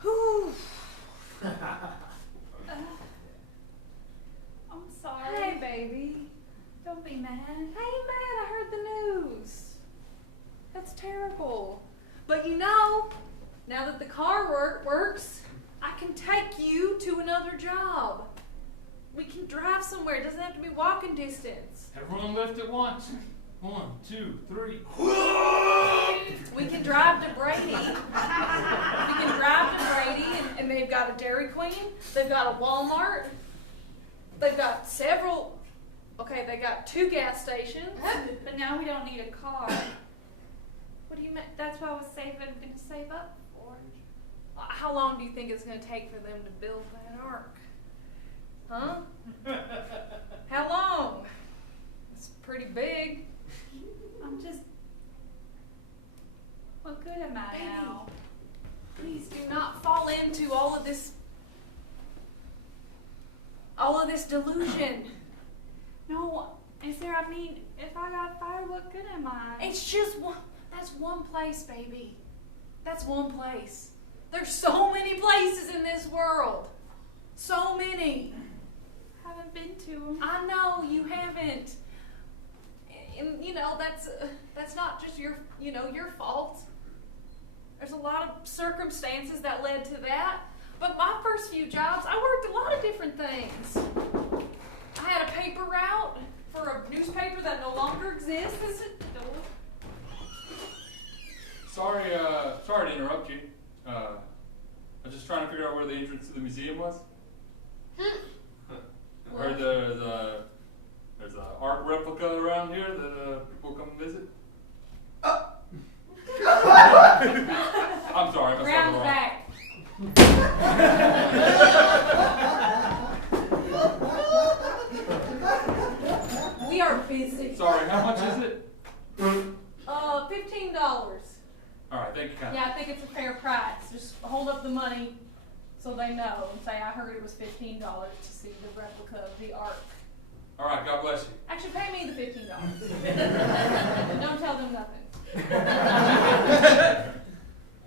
Whew. I'm sorry. Hey, baby. Don't be mad. I ain't mad. I heard the news. That's terrible. But now that the car works, I can take you to another job. We can drive somewhere. It doesn't have to be walking distance. Everyone lift at once. 1, 2, 3. We can drive to Brady. And they've got a Dairy Queen. They've got a Walmart. They've got several. Okay, they got 2 gas stations. But now we don't need a car. What do you mean? That's what I was going to save up for. How long do you think it's going to take for them to build that ark? Huh? How long? It's pretty big. I'm just. What good am I now? Please do not fall into all of this delusion. No, if I got fired, what good am I? It's just one. That's one place, baby. That's one place. There's so many places in this world. So many. Haven't been to them. I know you haven't. And you know, that's not just your fault. There's a lot of circumstances that led to that. But my first few jobs, I worked a lot of different things. I had a paper route for a newspaper that no longer exists. Sorry to interrupt you. I was just trying to figure out where the entrance to the museum was. I heard there's an art replica around here that people come visit. I'm sorry, I must have Round the wrong. back. We are busy. Sorry, how much is it? $15. All right, thank you, kind. Yeah, I think it's a fair price. Just hold up the money so they know and say, I heard it was $15 to see the replica of the Ark. All right, God bless you. Actually, pay me the $15. Don't tell them nothing.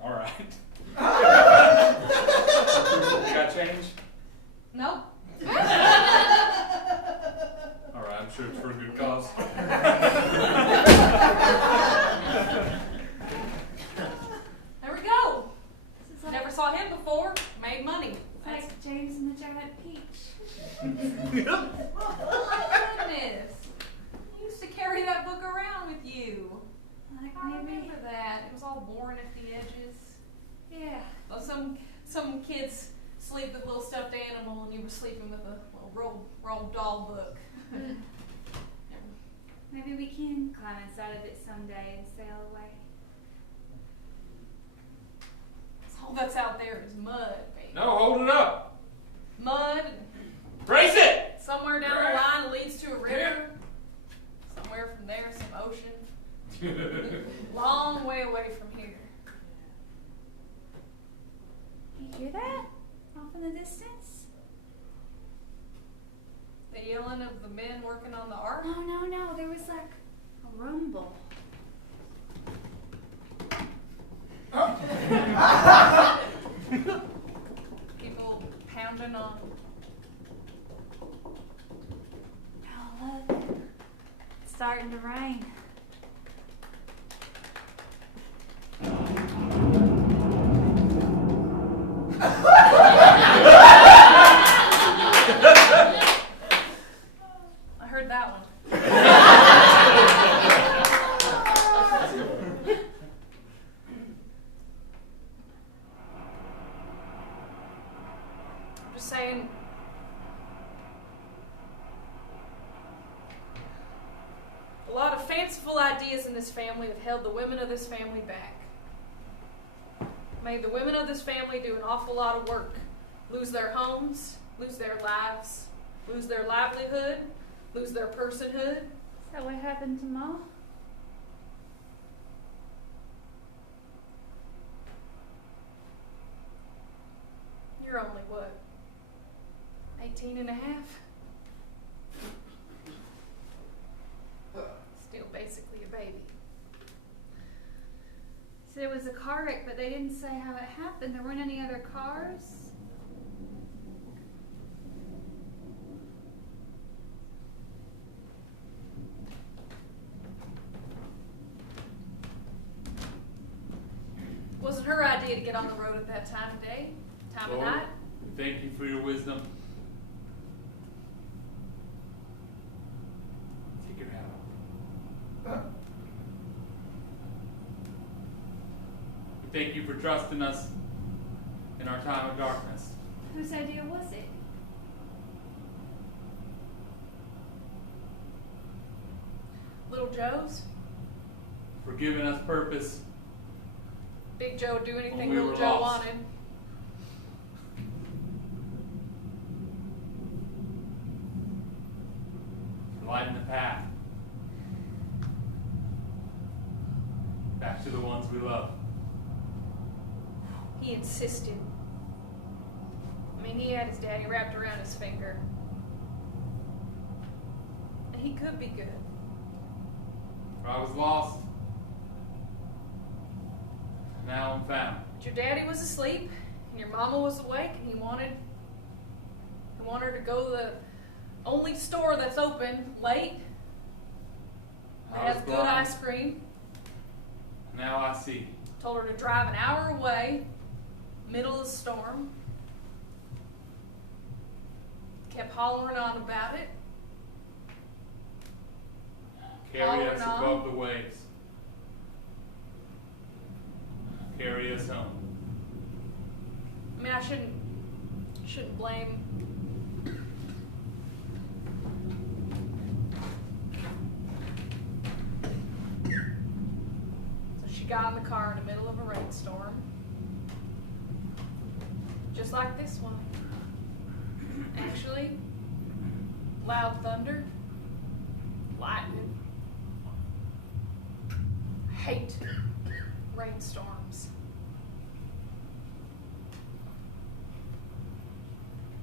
All right. You got change? Nope. All right, I'm sure it's for a good cause. There we go. This is like, Never saw him before. Made money. like James and the Giant Peach. Oh my goodness. You used to carry that book around with you. Like I maybe. remember that. It was all worn at the edges. Yeah. Well, some kids sleep with a little stuffed animal, and you were sleeping with a little rolled doll book. Maybe we can climb inside of it someday and sail away. All that's out there is mud, baby. No, hold it up. Mud. Brace it. Somewhere down the line leads to a river. Somewhere from there, some ocean. Long way away from here. You hear that? Off in the distance? The yelling of the men working on the ark. Oh, no. There was like a rumble. People pounding on. Oh, look. It's starting to rain. I heard that one. I'm just saying. A lot of fanciful ideas in this family have held the women of this family back. Made the women of this family do an awful lot of work. Lose their homes, lose their lives, lose their livelihood, lose their personhood. Is that what happened to Ma? You're only what? 18 and a half? Still basically a baby. So there was a car wreck, but they didn't say how it happened. There weren't any other cars. Wasn't her idea to get on the road at that time of day, time of Lord, night. thank you for your wisdom. Take your hat off. We thank you for trusting us in our time of darkness. Whose idea was it? Little Joe's. For giving us purpose. Big Joe would do anything we Little were Joe lost. wanted. For lighting the path. Back to the ones we love. He insisted. I mean, he had his daddy wrapped around his finger. And he could be good. For I was lost. Now I'm found. Your daddy was asleep, and your mama was awake, and he wanted her to go to the only store that's open late. They I was have good blind. ice cream. Now I see. Told her to drive an hour away, middle of the storm. Kept hollering on about it. Carry us Hollering on. above the waves. Carry us home. I mean, I shouldn't blame So she got in the car in the middle of a rainstorm. Just like this one. Actually, loud thunder, lightning. Hate rainstorms.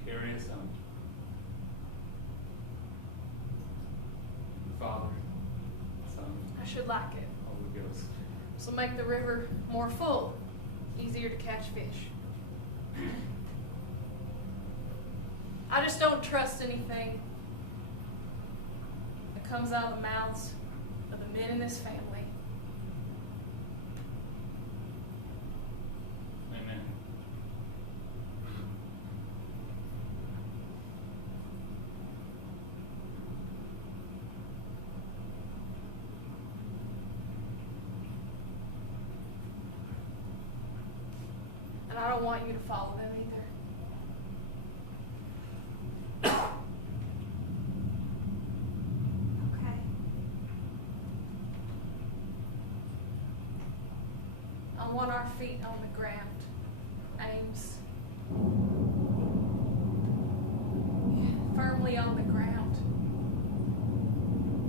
Carry us home. Father, Son, I should like it. Holy Ghost. This will make the river more full, easier to catch fish. I just don't trust anything that comes out of the mouths of the men in this family. Amen. And I don't want you to follow them either. Okay. I want our feet on the ground, Ames. Firmly on the ground.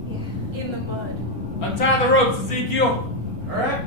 Yeah. In the mud. Untie the ropes, Ezekiel. All right.